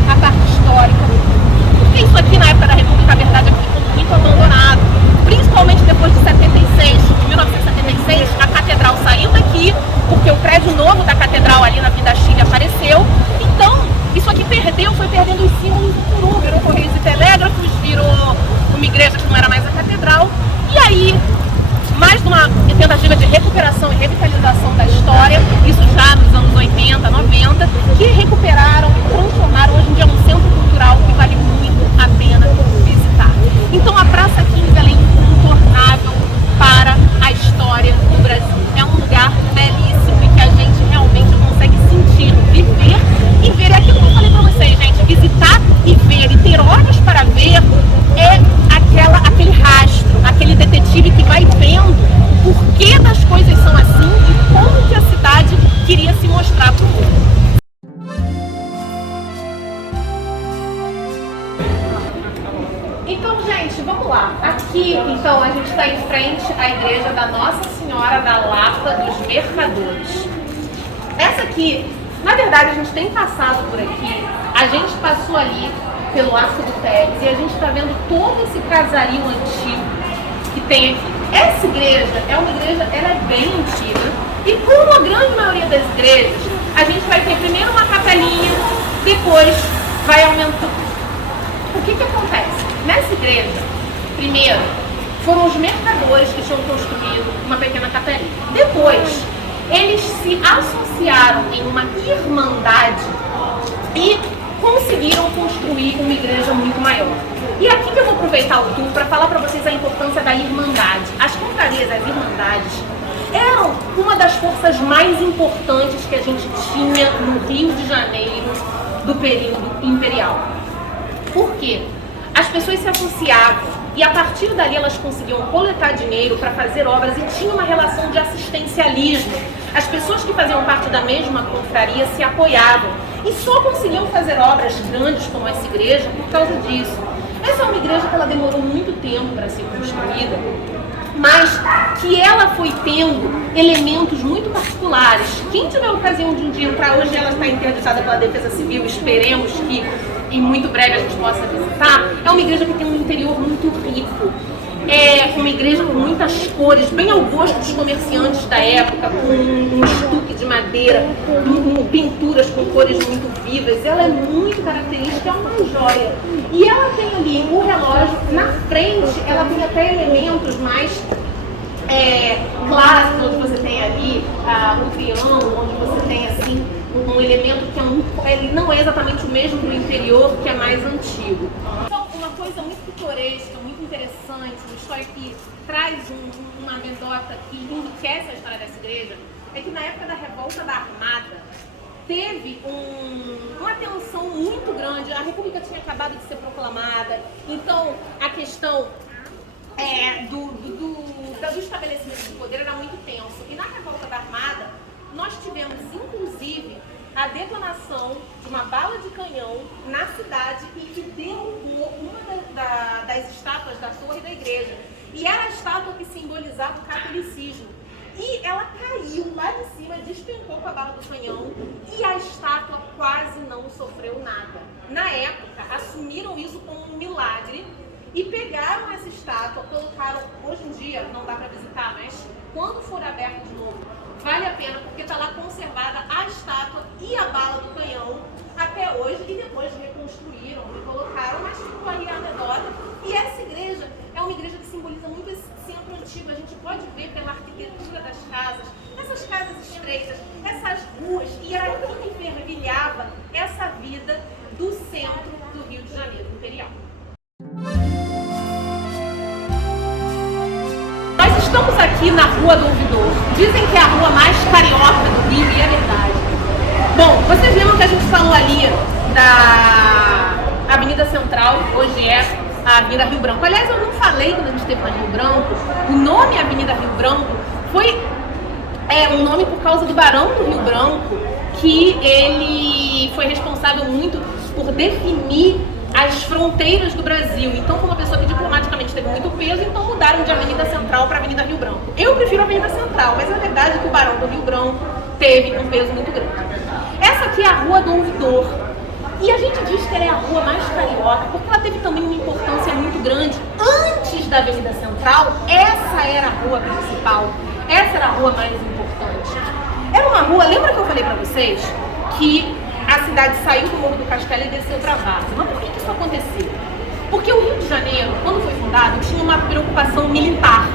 a parte histórica. Porque isso aqui, na época da República, a verdade é que ficou muito abandonado. Principalmente depois de 1976, a catedral saiu daqui, porque o prédio novo da catedral ali na Vida Chile apareceu. Então, isso aqui foi perdendo os símbolos por um. Virou Correios e Telégrafos, virou uma igreja que não era mais a catedral. E aí, mais uma tentativa de recuperação e revitalização da história, isso já nos anos 80, 90, que recuperaram e transformaram hoje em dia num centro cultural que vale muito a pena visitar. Então a Praça 15 ela é incontornável para a história do Brasil. É um lugar belíssimo e que a gente realmente consegue sentir, viver e ver. É aquilo que eu falei para vocês, gente, visitar e ver e ter olhos para ver é aquele rastro, aquele detetive que vai vendo o porquê das coisas são assim e como que a cidade queria se mostrar para o mundo. Então, gente, vamos lá. Aqui, então, a gente está em frente à igreja da Nossa Senhora da Lapa dos Mercadores. Essa aqui, na verdade, a gente tem passado por aqui, a gente passou ali pelo Arco do Teles e a gente está vendo todo esse casario antigo que tem aqui. Essa igreja é uma igreja, ela é bem antiga e como a grande maioria das igrejas, a gente vai ter primeiro uma capelinha, depois vai aumentando. O que acontece? Nessa igreja, primeiro, foram os mercadores que tinham construído uma pequena capelinha. Depois, eles se associaram em uma irmandade e conseguiram construir uma igreja muito maior. E aqui que eu vou aproveitar o tour para falar para vocês a importância da irmandade. As confrarias, as irmandades, eram uma das forças mais importantes que a gente tinha no Rio de Janeiro do período imperial. Por quê? As pessoas se associavam e a partir dali elas conseguiam coletar dinheiro para fazer obras e tinha uma relação de assistencialismo. As pessoas que faziam parte da mesma confraria se apoiavam e só conseguiam fazer obras grandes como essa igreja por causa disso. Essa é uma igreja que ela demorou muito tempo para ser construída, mas que ela foi tendo elementos muito particulares. Quem tiver a ocasião de um dia entrar, hoje ela está interditada pela Defesa Civil, esperemos que em muito breve a gente possa visitar. É uma igreja que tem um interior muito rico, é uma igreja com muitas cores, bem ao gosto dos comerciantes da época, com um estuque de madeira, pinturas com cores muito vivas. Ela é muito característica, é uma joia. E ela tem ali o relógio, na frente ela tem até elementos mais clássicos, onde você tem ali o triângulo, onde você tem assim um elemento que ele não é exatamente o mesmo do interior, que é mais antigo. Então, uma coisa muito pitoresca, muito interessante, uma história que traz uma anedota que enriquece a história dessa igreja, é que na época da Revolta da Armada, teve uma tensão muito grande. A República tinha acabado de ser proclamada, então a questão do estabelecimento do poder era muito tenso. E na Revolta da Armada, nós tivemos, inclusive, a detonação de uma bala de canhão na cidade e que derrubou uma das estátuas da torre da igreja. E era a estátua que simbolizava o catolicismo. E ela caiu lá de cima, despencou com a bala do canhão e a estátua quase não sofreu nada. Na época, assumiram isso como um milagre e pegaram essa estátua, colocaram, hoje em dia não dá para visitar, mas quando for aberto de novo, vale a pena porque está lá conservada a estátua e a bala do canhão até hoje e depois reconstruíram e colocaram, mas ficou ali a anedota. E essa igreja é uma igreja que simboliza muito esse centro antigo. A gente pode ver pela arquitetura das casas, essas casas estreitas, essas ruas, e era aquilo que fervilhava essa vida do centro do Rio de Janeiro imperial. Nós estamos aqui na Rua do Ouvidor. Dizem que é a rua mais carioca do Rio e é verdade. Bom, vocês lembram que a gente falou ali da Avenida Central, hoje é a Avenida Rio Branco. Aliás, eu não falei quando a gente esteve na Rio Branco, o nome Avenida Rio Branco foi um nome por causa do Barão do Rio Branco, que ele foi responsável muito por definir as fronteiras do Brasil. Então, foi uma pessoa que diplomaticamente teve muito peso, então mudaram de Avenida Central para Avenida Rio Branco. Eu prefiro a Avenida Central, mas é verdade que o Barão do Rio Branco teve um peso muito grande. Essa aqui é a Rua do Ouvidor. E a gente diz que ela é a rua mais carioca porque ela teve também uma importância muito grande. Antes da Avenida Central, essa era a rua principal. Essa era a rua mais importante. Era uma rua, lembra que eu falei para vocês que a cidade saiu do Morro do Castelo e desceu para Várzea? Mas por que isso aconteceu? Porque o Rio de Janeiro, quando foi fundado, tinha uma preocupação militar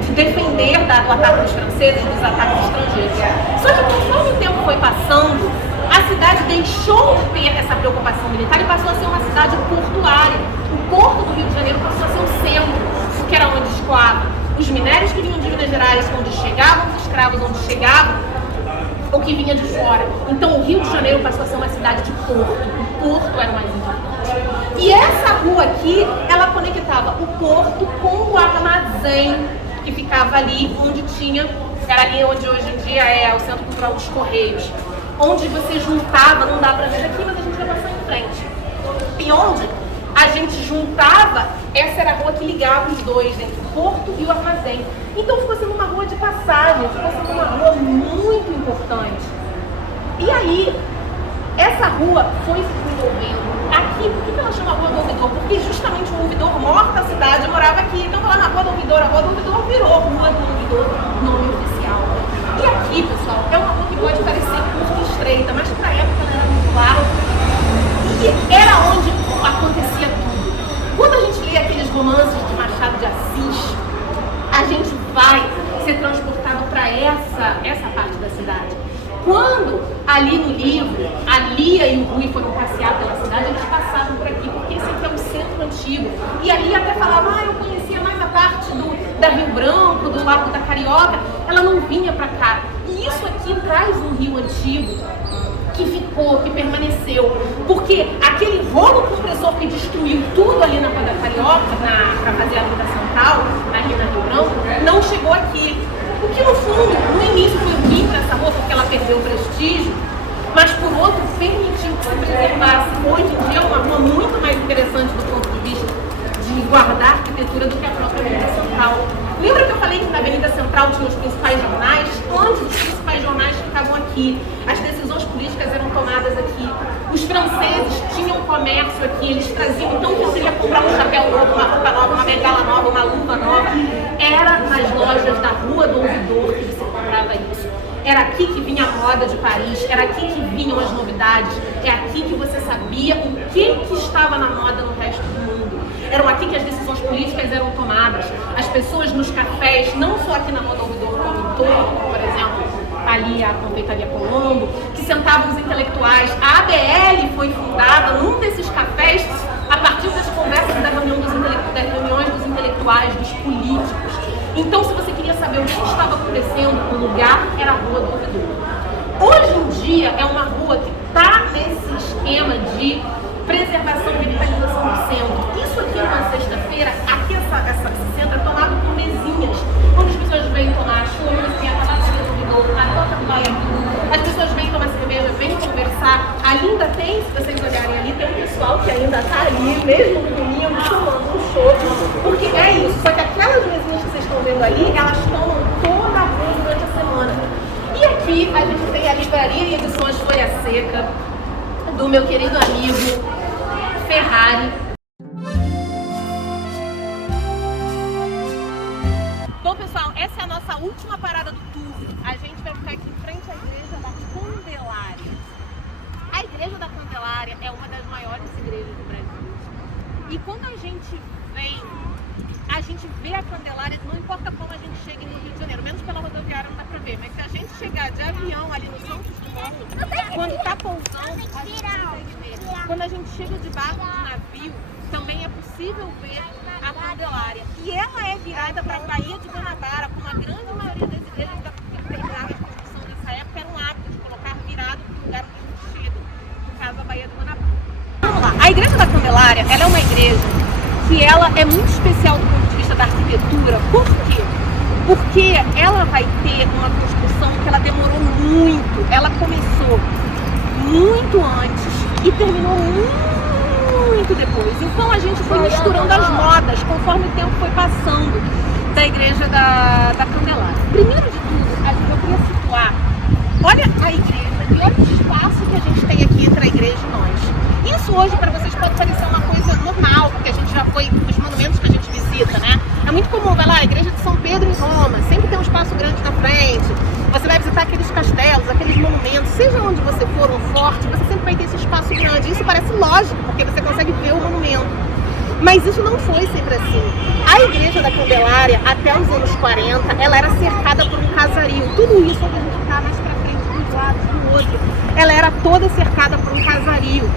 de defender do ataque dos franceses e dos ataques estrangeiros. Só que conforme o tempo foi passando, a cidade deixou de ter essa preocupação militar e passou a ser uma cidade portuária. O porto do Rio de Janeiro passou a ser um centro, que era onde escoava os minérios que vinham de Minas Gerais, onde chegavam os escravos, onde chegava o que vinha de fora. Então o Rio de Janeiro passou a ser uma cidade de porto. O porto era o mais importante. E essa rua aqui, ela conectava o porto com o armazém que ficava ali, onde tinha, era ali onde hoje em dia é o Centro Cultural dos Correios, onde você juntava, não dá pra ver aqui, mas a gente vai passar em frente. E onde a gente juntava, essa era a rua que ligava os dois, entre o porto e o armazém. Então ficou sendo uma rua de passagem, ficou sendo uma rua muito importante. E aí, Essa rua foi se desenvolvendo. Aqui, por que ela chama Rua do Ouvidor? Porque justamente o ouvidor maior da cidade morava aqui. Então, lá na Rua do Ouvidor, a Rua do Ouvidor virou Rua do Ouvidor, nome oficial. E aqui, pessoal, é uma rua que pode parecer curta e estreita, mas pra época ela era muito larga. E era onde acontecia tudo. Quando a gente lê aqueles romances de Machado de Assis, a gente vai ser transportado para essa parte da cidade. Quando ali no livro, a Lia e o Rui foram passear pela cidade, eles passavam por aqui, porque esse aqui é um centro antigo. E a Lia até falava, eu conhecia mais a parte da Rio Branco, do Largo da Carioca. Ela não vinha para cá. E isso aqui traz um rio antigo que ficou, que permaneceu. Porque aquele rolo compressor que destruiu tudo ali na Rua da Carioca, para fazer a Avenida Central, ali na Rio Branco, não chegou aqui. O que no fundo, no início foi ruim para essa rua, porque ela perdeu o prestígio, mas por outro, permitiu que se preservasse. Hoje em dia é uma rua muito mais interessante do ponto de vista de guardar a arquitetura do que a própria Avenida Central. Lembra que eu falei que na Avenida Central tinha os principais jornais? Antes, os principais jornais ficavam aqui. As decisões políticas eram tomadas aqui. Os franceses tinham comércio aqui. Eles traziam, então, que você ia comprar um chapéu novo, uma roupa nova, uma bengala nova, uma luva nova. Era nas lojas da Rua do Ouvidor que você comprava isso. Era aqui que vinha a moda de Paris, era aqui que vinham as novidades. É aqui que você sabia o que estava na moda no resto do mundo. Eram aqui que as decisões políticas eram tomadas. As pessoas nos cafés, não só aqui na Rua do Ouvidor, como em torno, por exemplo, ali a Confeitaria Colombo, que sentavam os intelectuais. A ABL foi fundada num desses cafés a partir das conversas das reuniões dos intelectuais, dos políticos. Então, se você queria saber o que estava acontecendo no lugar, era a Rua do Ouvidor. Hoje em dia, é uma rua que está nesse esquema de preservação e revitalização do centro. Isso aqui numa sexta-feira, aqui esse centro é tomado por mesinhas, onde as pessoas vêm tomar chopp, tem a batatinha do Ouvidor, a toca do Baiacu, as pessoas vêm tomar cerveja, vêm conversar. Ali ainda tem, se vocês olharem ali, tem um pessoal que ainda está ali, mesmo no domingo, tomando um chopp, porque é isso. Só que aquelas mesinhas que vocês estão vendo ali, elas tomam toda a rua durante a semana. E aqui a gente tem a livraria e edições Folha Seca, do meu querido amigo Ferrari. Bom, pessoal, essa é a nossa última parada do tour. A gente vai ficar aqui em frente à Igreja da Candelária. A Igreja da Candelária é uma das maiores igrejas do Brasil. E quando a gente vê a Candelária, não importa como a gente chegue no Rio de Janeiro, menos pela rodoviária não dá pra ver, mas se a gente chegar de avião ali no Santos Dumont, quando tá pousando, a gente consegue ver. Quando a gente chega de barco, de navio, também é possível ver a Candelária. E ela é virada para a Baía de Guanabara, como a grande maioria das igrejas que terminaram a construção nessa época era um hábito de colocar virado para o lugar onde a gente chega, no caso a Baía de Guanabara. Vamos lá, a Igreja da Candelária, ela é uma igreja que ela é muito especial do ponto de vista da arquitetura. Por quê? Porque ela vai ter uma construção que ela demorou muito, ela começou muito antes e terminou muito depois. Então a gente foi misturando as modas conforme o tempo foi passando da Igreja da Candelária. Primeiro de tudo, eu queria situar, olha a igreja e olha o espaço que a gente tem aqui entre a igreja e nós. Isso hoje para vocês pode parecer uma coisa normal, porque a gente já foi nos monumentos que a gente visita, né? É muito comum, vai lá, a igreja de São Pedro em Roma, sempre tem um espaço grande na frente. Você vai visitar aqueles castelos, aqueles monumentos, seja onde você for, um forte, você sempre vai ter esse espaço grande. Isso parece lógico, porque você consegue ver o monumento. Mas isso não foi sempre assim. A Igreja da Candelária, até os anos 40, ela era cercada por um casario. Tudo isso onde a gente está mais pra frente, de um lado, do outro. Ela era toda cercada por um casario.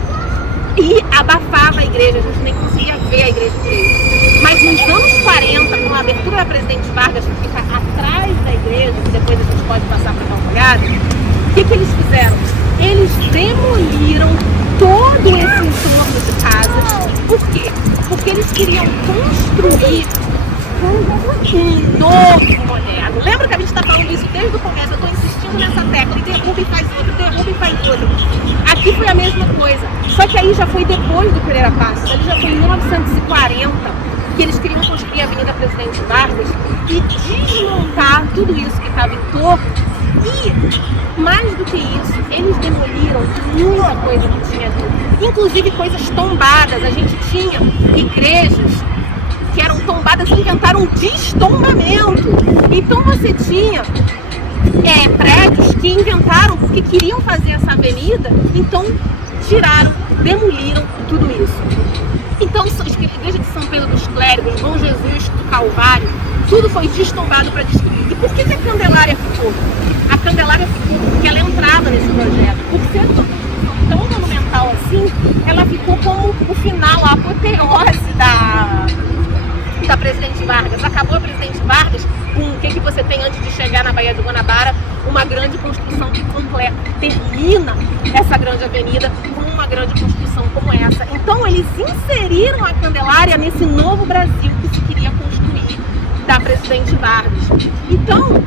E abafava a igreja, a gente nem conseguia ver a igreja direito. Mas nos anos 40, com a abertura da Presidente Vargas, que fica atrás da igreja, que depois a gente pode passar para dar uma olhada, o que eles fizeram? Eles demoliram todo esse entorno de casas. Por quê? Porque eles queriam construir um novo moderno. Lembra que a gente está falando isso desde o começo? Eu estou insistindo nessa tecla, e derruba e faz outro, derruba e faz outro. Aqui foi a mesma coisa, só que aí já foi depois do Pereira Passos, ali já foi em 1940, que eles queriam construir a Avenida Presidente Vargas e desmontar tudo isso que estava em torno E, mais do que isso, eles demoliram muita coisa que tinha ali. Inclusive coisas tombadas. A gente tinha igrejas que eram tombadas e inventaram destombamento. Então você tinha prédios que inventaram porque queriam fazer essa avenida, então tiraram, demoliram tudo isso. Então, a igreja de São Pedro dos Clérigos, Bom Jesus do Calvário, tudo foi destombado para destruir. E por que a Candelária ficou? A Candelária ficou porque ela entrava nesse projeto. Por ser tão monumental assim, ela ficou como o final, a apoteose da Presidente Vargas. Acabou a Presidente Vargas com o que você tem antes de chegar na Baía de Guanabara, uma grande construção que completa, termina essa grande avenida com uma grande construção como essa. Então eles inseriram a Candelária nesse novo Brasil que se queria construir da Presidente Vargas. Então,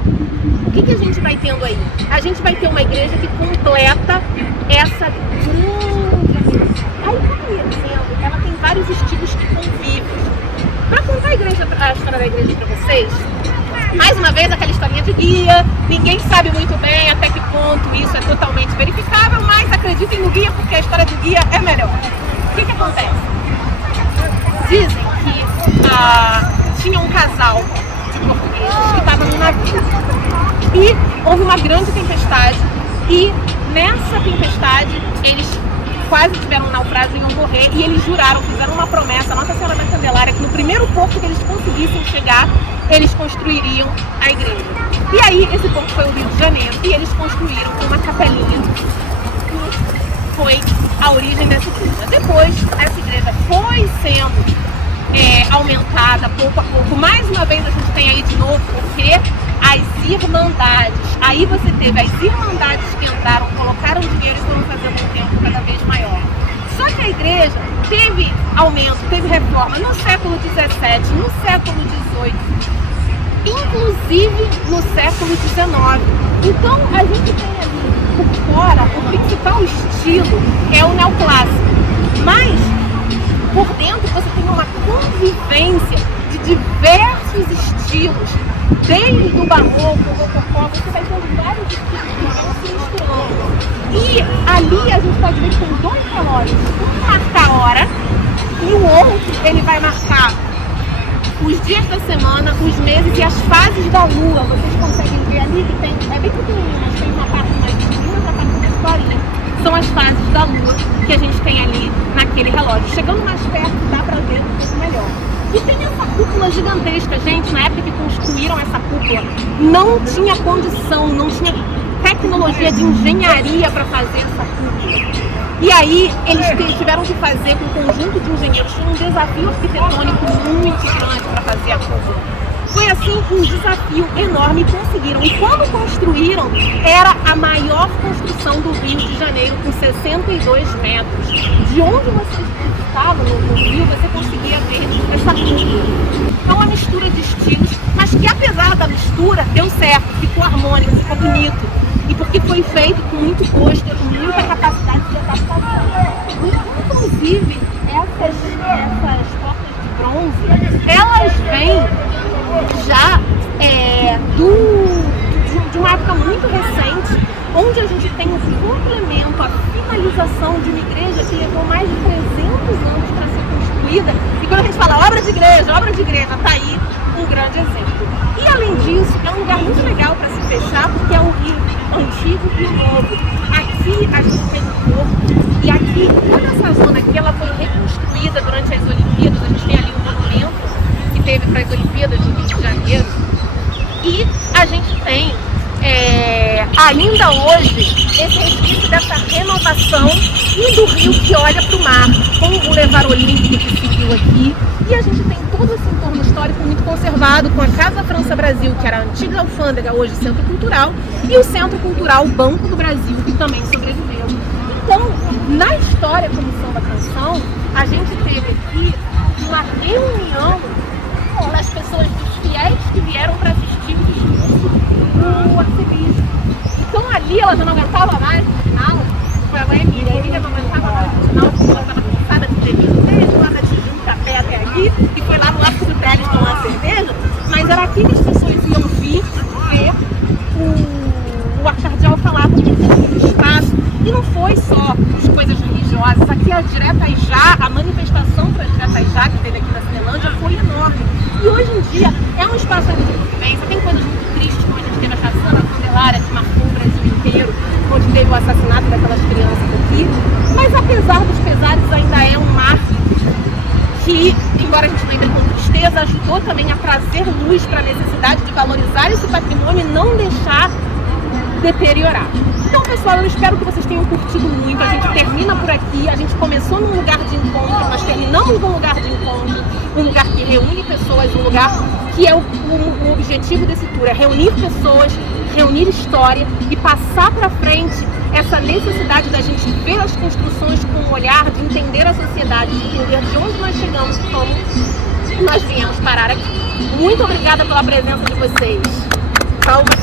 o que a gente vai tendo aí? A gente vai ter uma igreja que completa essa grande... Aí, como eu ia dizendo, ela tem vários estilos que convivem. Para contar a história da igreja para vocês, mais uma vez aquela historinha de guia, ninguém sabe muito bem até que ponto isso é totalmente verificável, mas acreditem no guia porque a história do guia é melhor. O que acontece? Dizem que tinha um casal de portugueses que estava no navio e houve uma grande tempestade e nessa tempestade eles quase tiveram um naufrágio e iam morrer, e eles juraram, fizeram uma promessa, Nossa Senhora da Candelária, que no primeiro porto que eles conseguissem chegar, eles construiriam a igreja. E aí, esse porto foi o Rio de Janeiro, e eles construíram uma capelinha, que foi a origem dessa igreja. Depois, essa igreja foi sendo aumentada pouco a pouco. Mais uma vez, a gente tem aí de novo, porque as irmandades, aí você teve as irmandades que entraram, colocaram dinheiro e foram fazendo um tempo cada vez maior. Só que a igreja teve aumento, teve reforma no século XVII, no século XVIII, inclusive no século XIX. Então a gente tem ali por fora, o principal estilo é o neoclássico, mas por dentro você tem uma convivência de diversos estilos. Desde o barroco, o rococó, você vai ter vários estilos se misturando. E ali a gente pode ver que tem dois relógios. Um marca a hora e o outro ele vai marcar os dias da semana, os meses e as fases da lua. Vocês conseguem ver ali que tem, é bem pequenininho, mas tem uma parte mais pequena e outra parte mais clarinha. São as fases da lua que a gente tem ali naquele relógio. Chegando mais perto dá pra ver um pouco melhor. E tem essa cúpula gigantesca, gente, na época que construíram essa cúpula, não tinha condição, não tinha tecnologia de engenharia para fazer essa cúpula. E aí eles tiveram que fazer com um conjunto de engenheiros, foi um desafio arquitetônico muito grande para fazer a cúpula. Foi assim um desafio enorme e conseguiram. E quando construíram, era a maior construção do Rio de Janeiro, com 62 metros. De onde vocês estavam no Rio, você conseguia ver essa cúpula. É uma mistura de estilos, mas que apesar da mistura, deu certo, ficou harmônico, ficou bonito. E porque foi feito com muito gosto, com muita capacidade de adaptação. Inclusive, essas portas de bronze, elas vêm já de uma época muito recente, onde a gente tem o complemento, a finalização de uma igreja que levou mais de 300 anos para ser construída. E quando a gente fala obra de igreja, tá aí um grande exemplo. E além disso, é um lugar muito legal para se fechar, porque é o Rio Antigo e o Novo. Aqui a gente tem o porto, e aqui, toda essa zona aqui, ela foi reconstruída durante as Olimpíadas. A gente tem ali um monumento que teve para as Olimpíadas do Rio de Janeiro. E a gente tem, ainda hoje, esse resquício dessa renovação e do rio que olha para o mar, com o Boulevard Olímpico que seguiu aqui. E a gente tem todo esse entorno histórico muito conservado, com a Casa França Brasil, que era a antiga alfândega, hoje Centro Cultural, e o Centro Cultural Banco do Brasil, que também sobreviveu. Então, na história Comissão da Canção, a gente teve aqui uma reunião das pessoas, dos fiéis que vieram para assistir o discurso do arcebispo. Então ali ela já não aguentava mais no final, foi a Emília não aguentava mais no final, porque ela estava cansada de ter visto desde lá da Tijuca até aqui, e foi lá no Arco do Teles tomar cerveja, mas era aqui que as pessoas iam vir ver o E não foi só as coisas religiosas. Aqui a Direta Já, a manifestação para a Direta Já que teve aqui na Cinelândia foi enorme. E hoje em dia é um espaço de convivência. Tem coisas muito tristes, como a gente teve a caçamba da Candelária, que marcou o Brasil inteiro, onde teve o assassinato daquelas crianças aqui. Mas apesar dos pesares, ainda é um marco que, embora a gente lembre com tristeza, ajudou também a trazer luz para a necessidade de valorizar esse patrimônio e não deixar deteriorar. Então, pessoal, eu espero que vocês tenham curtido muito. A gente termina por aqui. A gente começou num lugar de encontro, nós terminamos num lugar de encontro, um lugar que reúne pessoas, um lugar que é o objetivo desse tour, é reunir pessoas, reunir história e passar para frente essa necessidade da gente ver as construções com um olhar de entender a sociedade, de entender de onde nós chegamos e como nós viemos parar aqui. Muito obrigada pela presença de vocês. Salve!